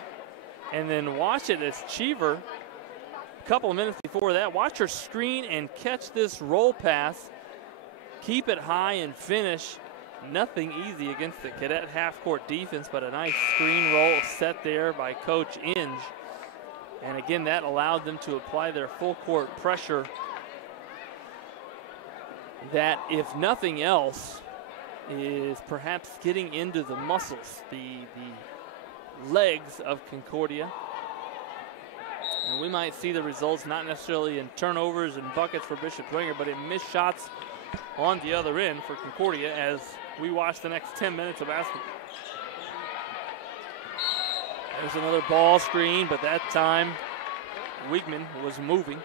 And then watch it as Cheever, a couple of minutes before that, watch her screen and catch this roll pass. Keep it high and finish. Nothing easy against the Cadet half-court defense, but a nice screen roll set there by Coach Inge. And again, that allowed them to apply their full-court pressure that, if nothing else, is perhaps getting into the muscles, the legs of Concordia. And we might see the results not necessarily in turnovers and buckets for Bishop Dwenger, but in missed shots on the other end for Concordia as we watch the next 10 minutes of basketball. There's another ball screen, but that time Wiegman was moving.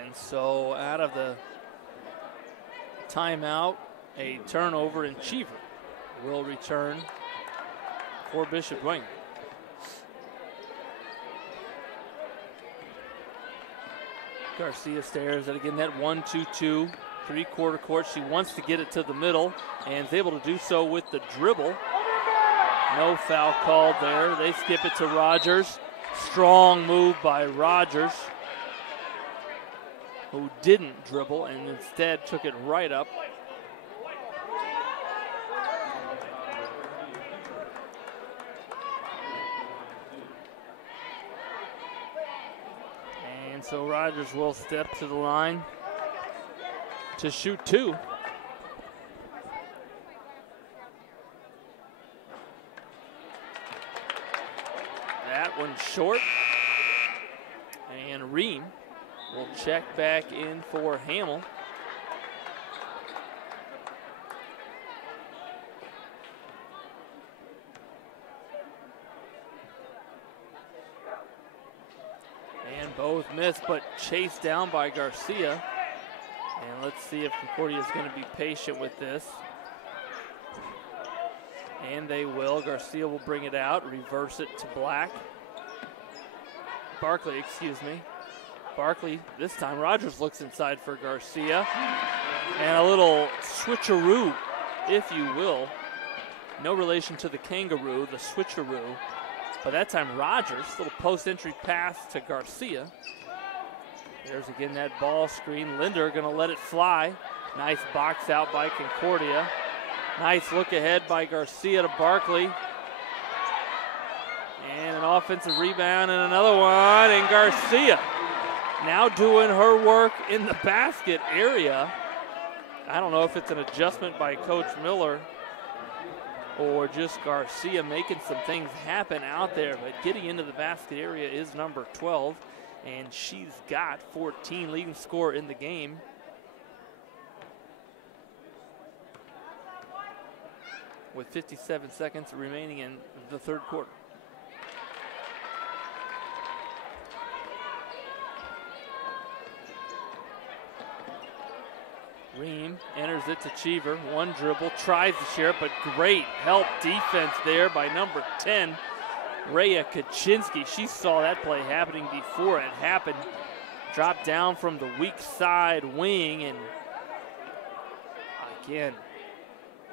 And so out of the timeout, a turnover, and Cheever will return for Bishop Dwenger. Garcia stares at again that 1-2-2 three-quarter court. She wants to get it to the middle and is able to do so with the dribble. No foul called there. They skip it to Rogers. Strong move by Rogers, who didn't dribble and instead took it right up. And so Rogers will step to the line to shoot two. That one short. And Ream will check back in for Hamill. And both missed, but chased down by Garcia. let's see if Concordia is going to be patient with this. And they will. Garcia will bring it out, reverse it to Barkley, excuse me. Barkley, this time Rogers looks inside for Garcia. And a little switcheroo, if you will. No relation to the kangaroo, the switcheroo. But that time Rogers, little post-entry pass to Garcia. There's again that ball screen. Linder gonna let it fly. Nice box out by Concordia. Nice look ahead by Garcia to Barkley. And an offensive rebound and another one. And Garcia now doing her work in the basket area. I don't know if it's an adjustment by Coach Miller or just Garcia making some things happen out there. But getting into the basket area is number 12. And she's got 14, leading scorer in the game. With 57 seconds remaining in the third quarter. Ream enters it to Cheever. One dribble, tries to share it, but great help defense there by number 10, Rhea Kaczynski. She saw that play happening before it happened. Dropped down from the weak side wing and again,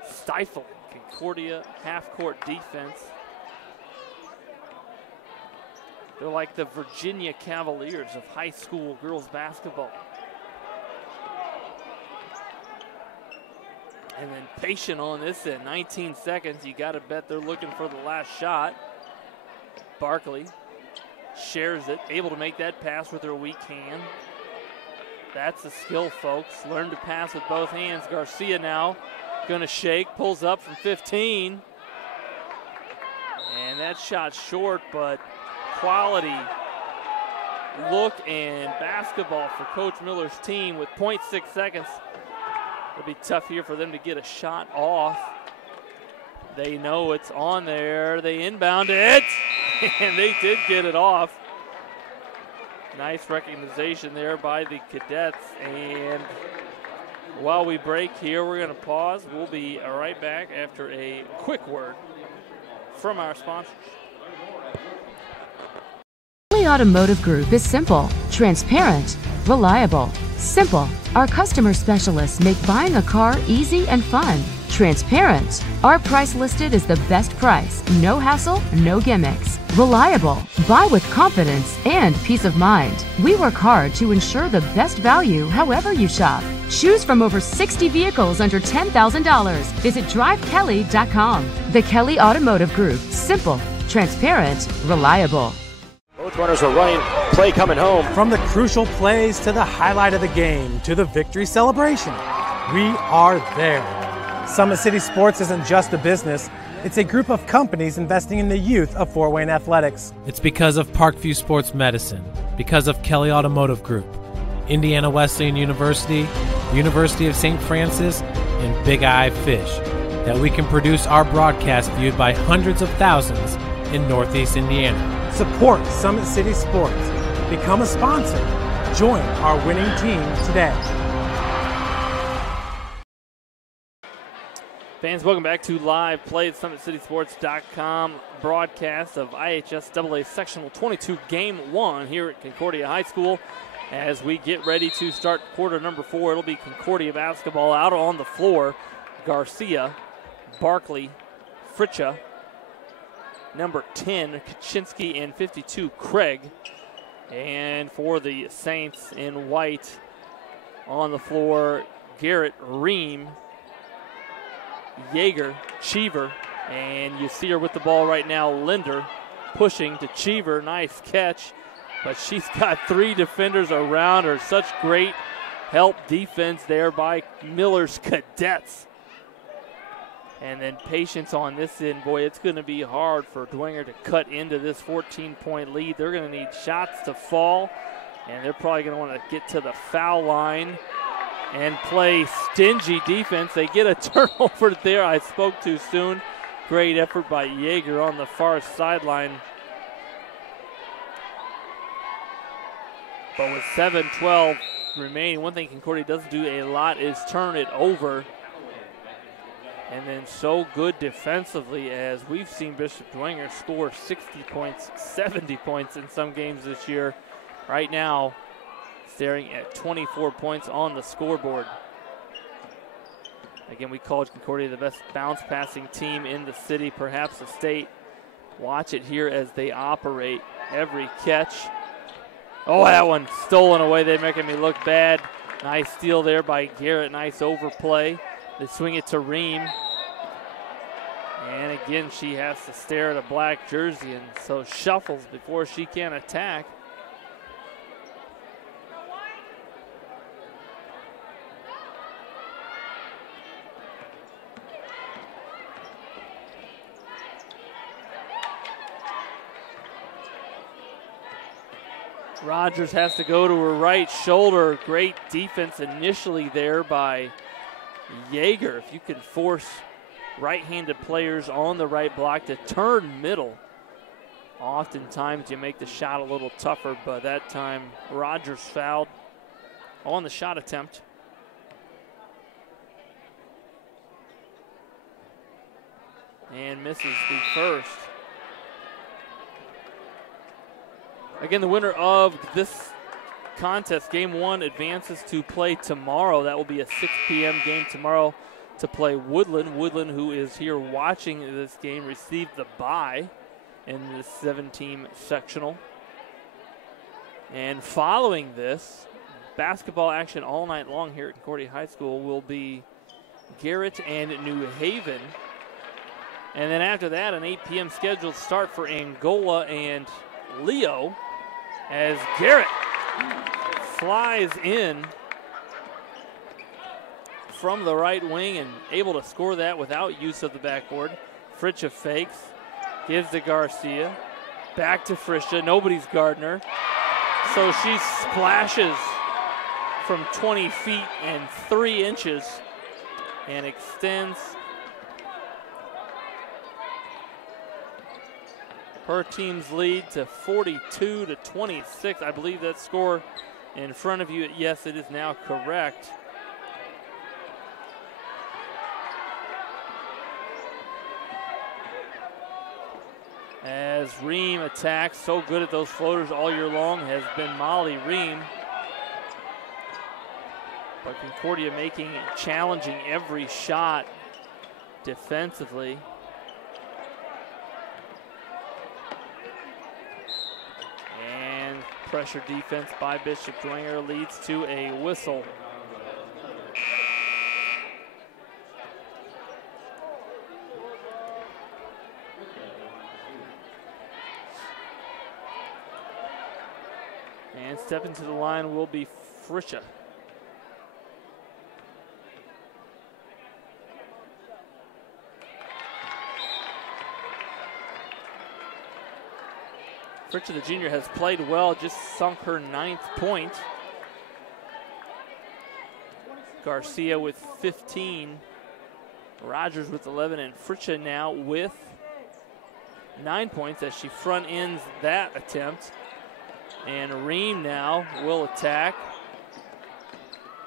stifling Concordia half-court defense. They're like the Virginia Cavaliers of high school girls basketball. And then patient on this in 19 seconds. You got to bet they're looking for the last shot. Barkley shares it, able to make that pass with her weak hand. That's the skill, folks. Learn to pass with both hands. Garcia now going to shake, pulls up from 15. And that shot short, but quality look and basketball for Coach Miller's team with 0.6 seconds. It'll be tough here for them to get a shot off. They know it's on there. They inbound it, and they did get it off. Nice recognition there by the Cadets. And while we break here, we're going to pause. We'll be right back after a quick word from our sponsors. Kelly Automotive Group is simple, transparent, reliable. Simple. Our customer specialists make buying a car easy and fun. Transparent. Our price listed is the best price. No hassle, no gimmicks. Reliable. Buy with confidence and peace of mind. We work hard to ensure the best value however you shop. Choose from over 60 vehicles under $10,000. Visit drivekelly.com. The Kelly Automotive Group. Simple, transparent, reliable. Both runners are running, play coming home. From the crucial plays to the highlight of the game to the victory celebration, we are there. Summit City Sports isn't just a business, it's a group of companies investing in the youth of Fort Wayne athletics. It's because of Parkview Sports Medicine, because of Kelly Automotive Group, Indiana Wesleyan University, University of St. Francis, and Big Eye Fish, that we can produce our broadcast viewed by hundreds of thousands in Northeast Indiana. Support Summit City Sports. Become a sponsor. Join our winning team today. Fans, welcome back to live play at SummitCitySports.com broadcast of IHSAA Sectional 22 Game 1 here at Concordia High School. As we get ready to start quarter number 4, it'll be Concordia basketball out on the floor. Garcia, Barkley, Fritcha, number 10, Kaczynski, and 52, Craig. And for the Saints in white on the floor, Garrett, Ream, Yeager, Cheever, and you see her with the ball right now, Linder, pushing to Cheever. Nice catch, but she's got 3 defenders around her. Such great help defense there by Miller's Cadets. And then patience on this end. Boy, it's going to be hard for Dwenger to cut into this 14-point lead. They're going to need shots to fall, and they're probably going to want to get to the foul line and play stingy defense. They get a turnover there. I spoke too soon. Great effort by Yeager on the far sideline. But with 7-12 remaining. One thing Concordia doesn't do a lot is turn it over. And then so good defensively, as we've seen Bishop Dwenger score 60 points, 70 points in some games this year. Right now, staring at 24 points on the scoreboard. Again, we called Concordia the best bounce passing team in the city, perhaps the state. Watch it here as they operate every catch. Oh, that one stolen away. They're making me look bad. Nice steal there by Garrett. Nice overplay. They swing it to Ream. And again, she has to stare at a black jersey and so shuffles before she can attack. Rogers has to go to her right shoulder. Great defense initially there by Yeager. If you can force right-handed players on the right block to turn middle, oftentimes you make the shot a little tougher, but that time Rogers fouled on the shot attempt. And misses the first. Again, the winner of this contest, Game 1, advances to play tomorrow. That will be a 6 p.m. game tomorrow to play Woodland. Woodland, who is here watching this game, received the bye in the 7-team sectional. And following this, basketball action all night long here at Concordia High School will be Garrett and New Haven. And then after that, an 8 p.m. scheduled start for Angola and Leo, as Garrett flies in from the right wing and able to score that without use of the backboard. Fritcha fakes, gives to Garcia, back to Fritcha, nobody's guarding her. So she splashes from 20 feet and 3 inches and extends her team's lead to 42-26. I believe that score in front of you, yes, it is now correct. As Ream attacks, so good at those floaters all year long has been Molly Ream. But Concordia making it challenging every shot defensively. And pressure defense by Bishop Dwenger leads to a whistle. And stepping to the line will be Fritcha. Fritcha, the junior, has played well, just sunk her 9th point. Garcia with 15, Rogers with 11, and Fritcha now with 9 points as she front ends that attempt. And Ream now will attack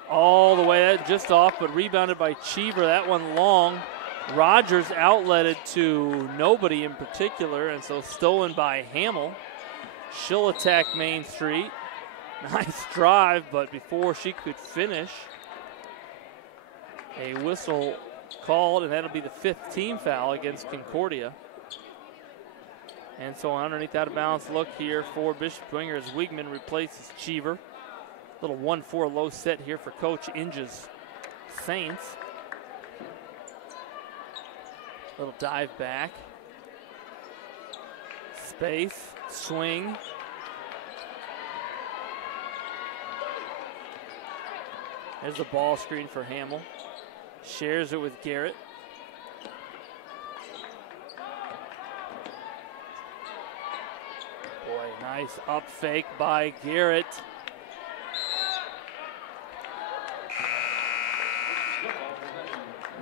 all the way, just off, but rebounded by Cheever. That one long. Rogers outletted to nobody in particular, and so stolen by Hamill. She'll attack Main Street. Nice drive, but before she could finish, a whistle called, and that'll be the 5th team foul against Concordia. And so underneath out of bounds look here for Bishop Dwenger as Wiegman replaces Cheever. Little 1-4 low set here for Coach Inge's Saints. Little dive back. Space, swing. There's a ball screen for Hamill. Shares it with Garrett. Boy, nice up fake by Garrett.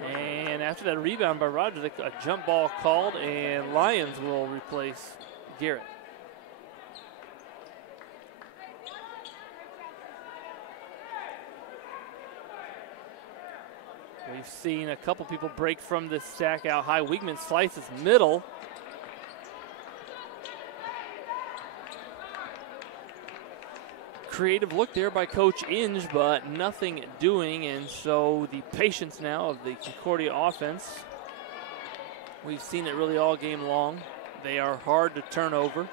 And after that rebound by Rogers, a jump ball called, and Lions will replace Garrett. We've seen a couple people break from this stack out high. Wiegman slices middle. Creative look there by Coach Inge, but nothing doing, and so the patience now of the Concordia offense. We've seen it really all game long. They are hard to turn over.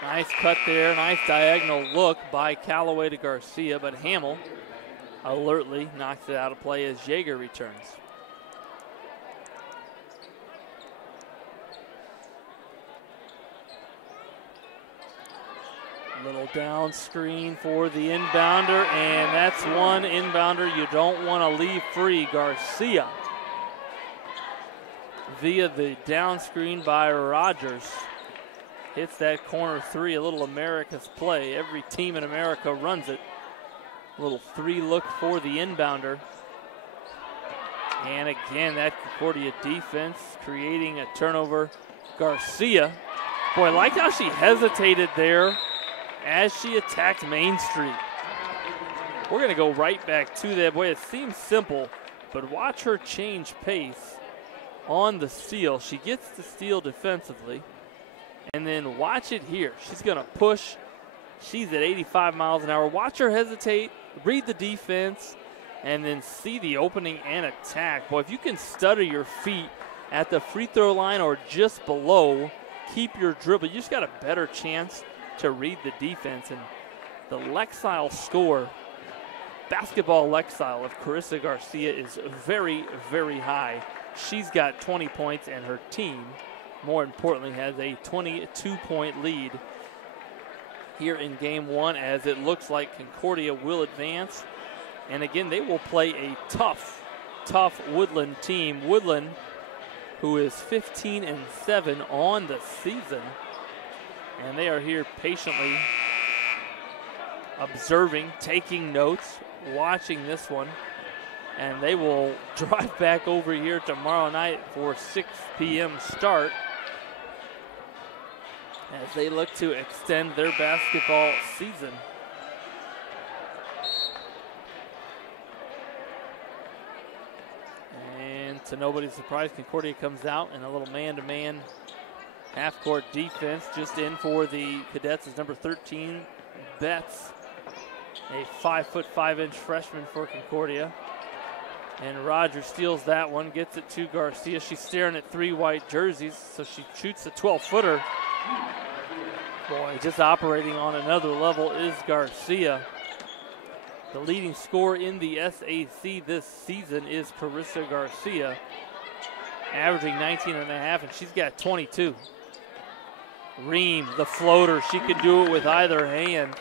Nice cut there, nice diagonal look by Callaway to Garcia, but Hamill alertly knocks it out of play as Jaeger returns. Little down screen for the inbounder, and that's one inbounder you don't want to leave free. Garcia via the down screen by Rogers. Hits that corner three, a little America's play. Every team in America runs it. A little three look for the inbounder. And again, that Concordia defense creating a turnover. Garcia, boy, I like how she hesitated there as she attacked Main Street. We're gonna go right back to that. Boy, it seems simple, but watch her change pace on the steal. She gets the steal defensively. And then watch it here. She's going to push. She's at 85 miles an hour. Watch her hesitate, read the defense, and then see the opening and attack. Boy, if you can stutter your feet at the free throw line or just below, keep your dribble. You just got a better chance to read the defense. And the Lexile score, basketball Lexile of Carissa Garcia is very, very high. She's got 20 points, and her team, more importantly, has a 22-point lead here in game one, as it looks like Concordia will advance. And again, they will play a tough Woodland team. Woodland, who is 15-7 on the season. And they are here patiently observing, taking notes, watching this one. And they will drive back over here tomorrow night for 6 p.m. start, as they look to extend their basketball season. And to nobody's surprise, Concordia comes out in a little man-to-man half-court defense. Just in for the Cadets is number 13, Betts, a 5'5" freshman for Concordia. And Rogers steals that one, gets it to Garcia. She's staring at three white jerseys, so she shoots a 12-footer. Boy, just operating on another level is Garcia. The leading scorer in the SAC this season is Carissa Garcia, averaging 19.5, and she's got 22. Ream, the floater, she can do it with either hand.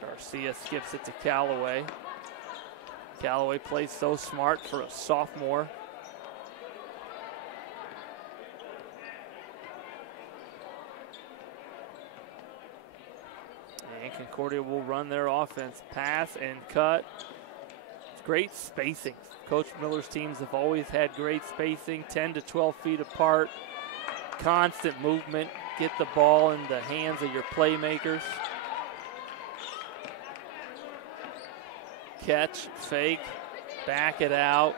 Garcia skips it to Callaway. Callaway plays so smart for a sophomore. And Concordia will run their offense. Pass and cut. It's great spacing. Coach Miller's teams have always had great spacing, 10 to 12 feet apart. Constant movement. Get the ball in the hands of your playmakers. Catch, fake, back it out.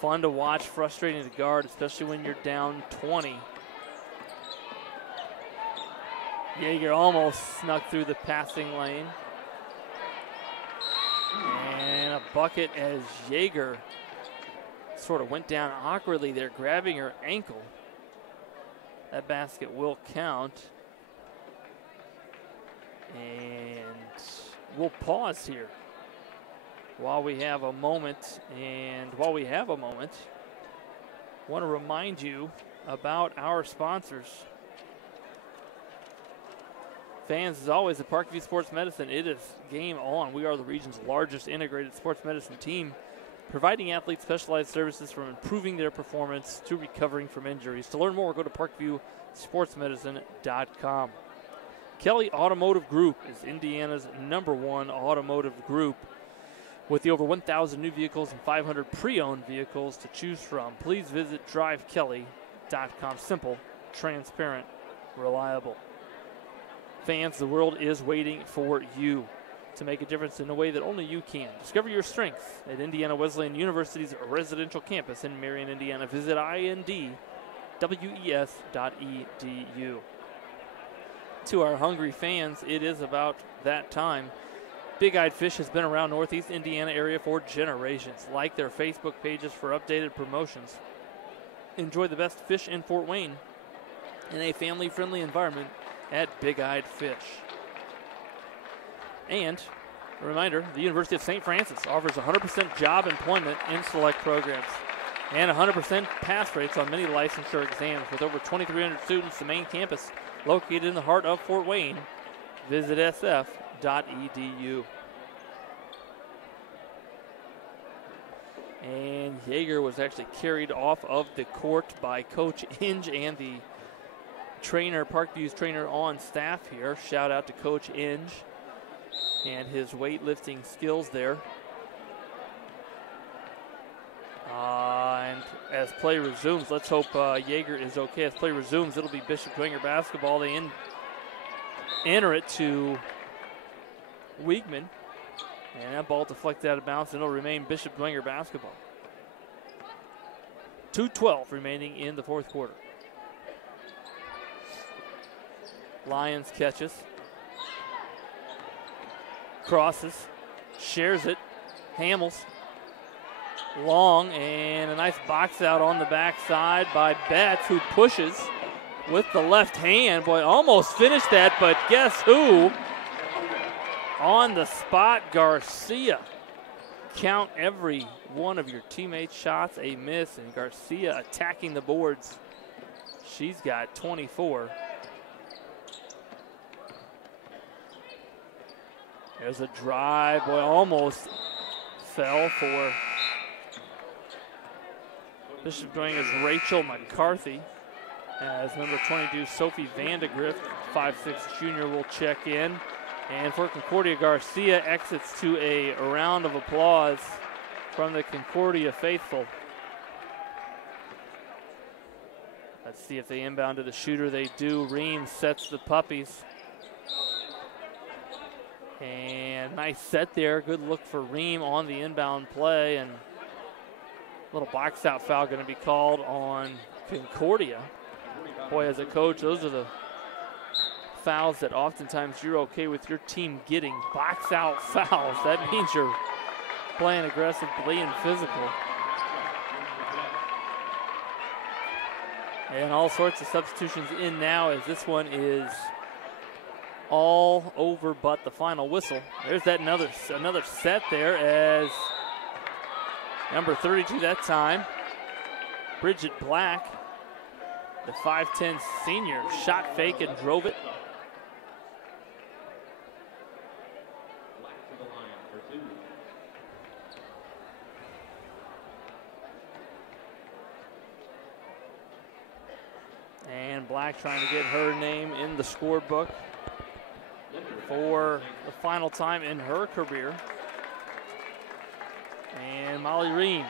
Fun to watch, frustrating to guard, especially when you're down 20. Jaeger almost snuck through the passing lane. And a bucket as Jaeger sort of went down awkwardly there, grabbing her ankle. That basket will count. And we'll pause here while we have a moment. And while we have a moment, I want to remind you about our sponsors. Fans, as always, at Parkview Sports Medicine, it is game on. We are the region's largest integrated sports medicine team, providing athletes specialized services from improving their performance to recovering from injuries. To learn more, go to parkviewsportsmedicine.com. Kelly Automotive Group is Indiana's #1 automotive group. With the over 1,000 new vehicles and 500 pre-owned vehicles to choose from, please visit drivekelly.com. Simple, transparent, reliable. Fans, the world is waiting for you to make a difference in a way that only you can. Discover your strengths at Indiana Wesleyan University's residential campus in Marion, Indiana. Visit indwes.edu. To our hungry fans, it is about that time. Big Eyed Fish has been around Northeast Indiana area for generations. Like their Facebook pages for updated promotions. Enjoy the best fish in Fort Wayne in a family-friendly environment at Big Eyed Fish. And a reminder, the University of St. Francis offers 100% job employment in select programs and 100% pass rates on many licensure exams. With over 2,300 students, the main campus located in the heart of Fort Wayne. Visit sf.edu. And Yeager was actually carried off of the court by Coach Inge and the trainer, Parkview's trainer on staff here. Shout out to Coach Inge and his weightlifting skills there. And as play resumes, let's hope Yeager is okay. As play resumes, it'll be Bishop Dwenger basketball. They enter it to Wiegman. And that ball deflected out of bounds, and it'll remain Bishop Dwenger basketball. 2:12 remaining in the fourth quarter. Lyons catches. Crosses. Shares it. Hamels. Long, and a nice box out on the backside by Betts, who pushes with the left hand. Boy, almost finished that, but guess who? On the spot, Garcia. Count every one of your teammates' shots a miss, and Garcia attacking the boards. She's got 24. There's a drive. Boy, almost fell for Bishop Dwenger's Rachel McCarthy. As number 22, Sophie Vandegrift, 5'6" junior, will check in. And for Concordia, Garcia exits to a round of applause from the Concordia faithful. Let's see if they inbound to the shooter. They do. Ream sets the puppies. And nice set there. Good look for Ream on the inbound play. And a little box out foul going to be called on Concordia. Boy, as a coach, those are the fouls that oftentimes you're okay with your team getting. Box out fouls. That means you're playing aggressively and physical. And all sorts of substitutions in now, as this one is all over but the final whistle. There's that another set there, as number 32 that time, Bridget Black, the 5'10" senior, shot fake and drove it. And Black trying to get her name in the scorebook for the final time in her career. And Molly Ream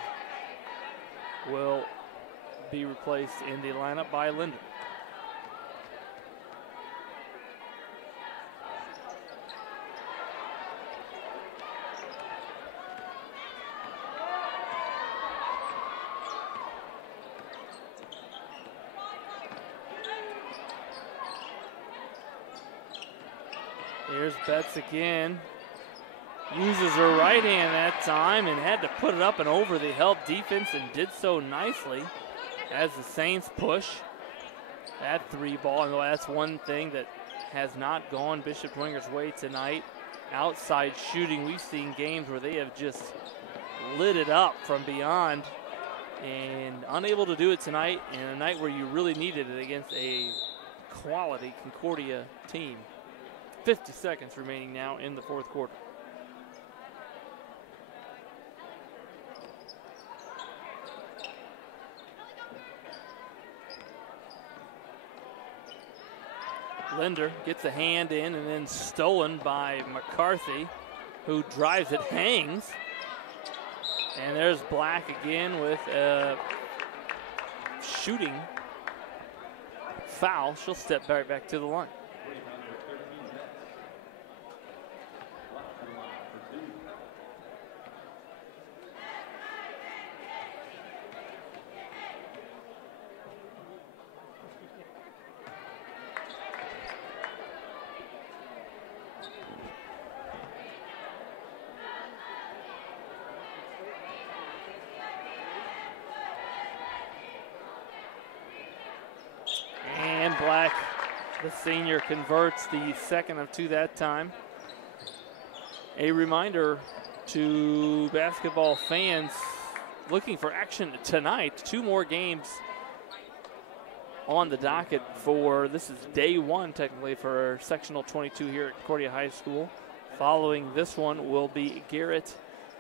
will be replaced in the lineup by Linder. Here's Betts again. Uses her right hand that time and had to put it up and over the help defense, and did so nicely as the Saints push that three ball. And that's one thing that has not gone Bishop Dwenger's way tonight. Outside shooting. We've seen games where they have just lit it up from beyond, and unable to do it tonight, in a night where you really needed it against a quality Concordia team. 50 seconds remaining now in the fourth quarter. Linder gets a hand in and then stolen by McCarthy, who drives it, hangs, And there's Black again with a shooting foul. She'll step right back to the line. Black, the senior, converts the second of 2 that time. A reminder to basketball fans looking for action tonight. 2 more games on the docket for, this is day 1 technically for sectional 22 here at Concordia High School. Following this one will be Garrett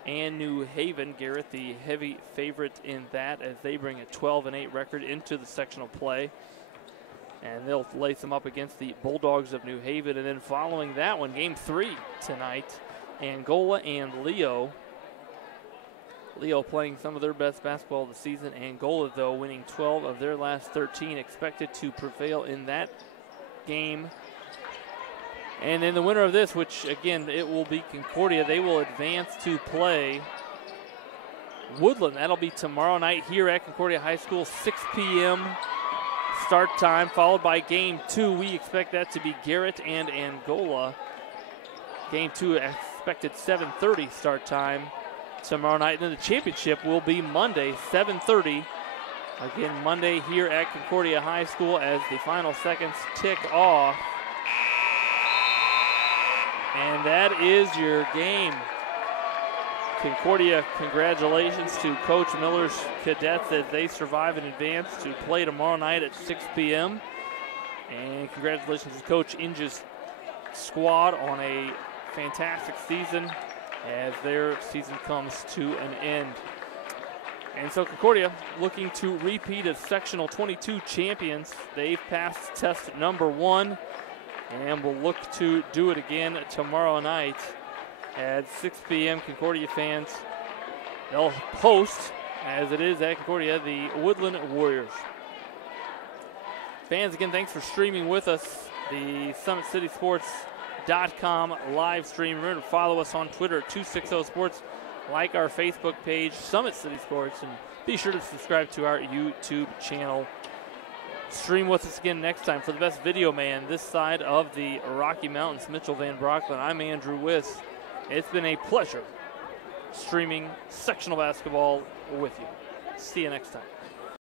and New Haven. Garrett, the heavy favorite in that, as they bring a 12-8 record into the sectional play. And they'll lace them up against the Bulldogs of New Haven. And then following that one, game 3 tonight, Angola and Leo. Leo playing some of their best basketball of the season. Angola, though, winning 12 of their last 13, expected to prevail in that game. And then the winner of this, which, again, it will be Concordia, they will advance to play Woodland. That'll be tomorrow night here at Concordia High School, 6 p.m. start time, followed by game 2. We expect that to be Garrett and Angola. Game 2 expected 7:30 start time tomorrow night. And then the championship will be Monday, 7:30. Again, Monday here at Concordia High School as the final seconds tick off. And that is your game. Concordia, congratulations to Coach Miller's cadets as they survive and advance to play tomorrow night at 6 p.m. And congratulations to Coach Inge's squad on a fantastic season as their season comes to an end. And so Concordia looking to repeat as sectional 22 champions. They've passed test number 1 and will look to do it again tomorrow night. At 6 p.m., Concordia fans, they'll host, as it is at Concordia, the Woodland Warriors. Fans, again, thanks for streaming with us. The SummitCitySports.com live stream. Remember to follow us on Twitter at 260sports. Like our Facebook page, Summit City Sports, and be sure to subscribe to our YouTube channel. Stream with us again next time for the best video man this side of the Rocky Mountains. Mitchell Van Brockman. I'm Andrew Wiss. It's been a pleasure streaming sectional basketball with you. See you next time.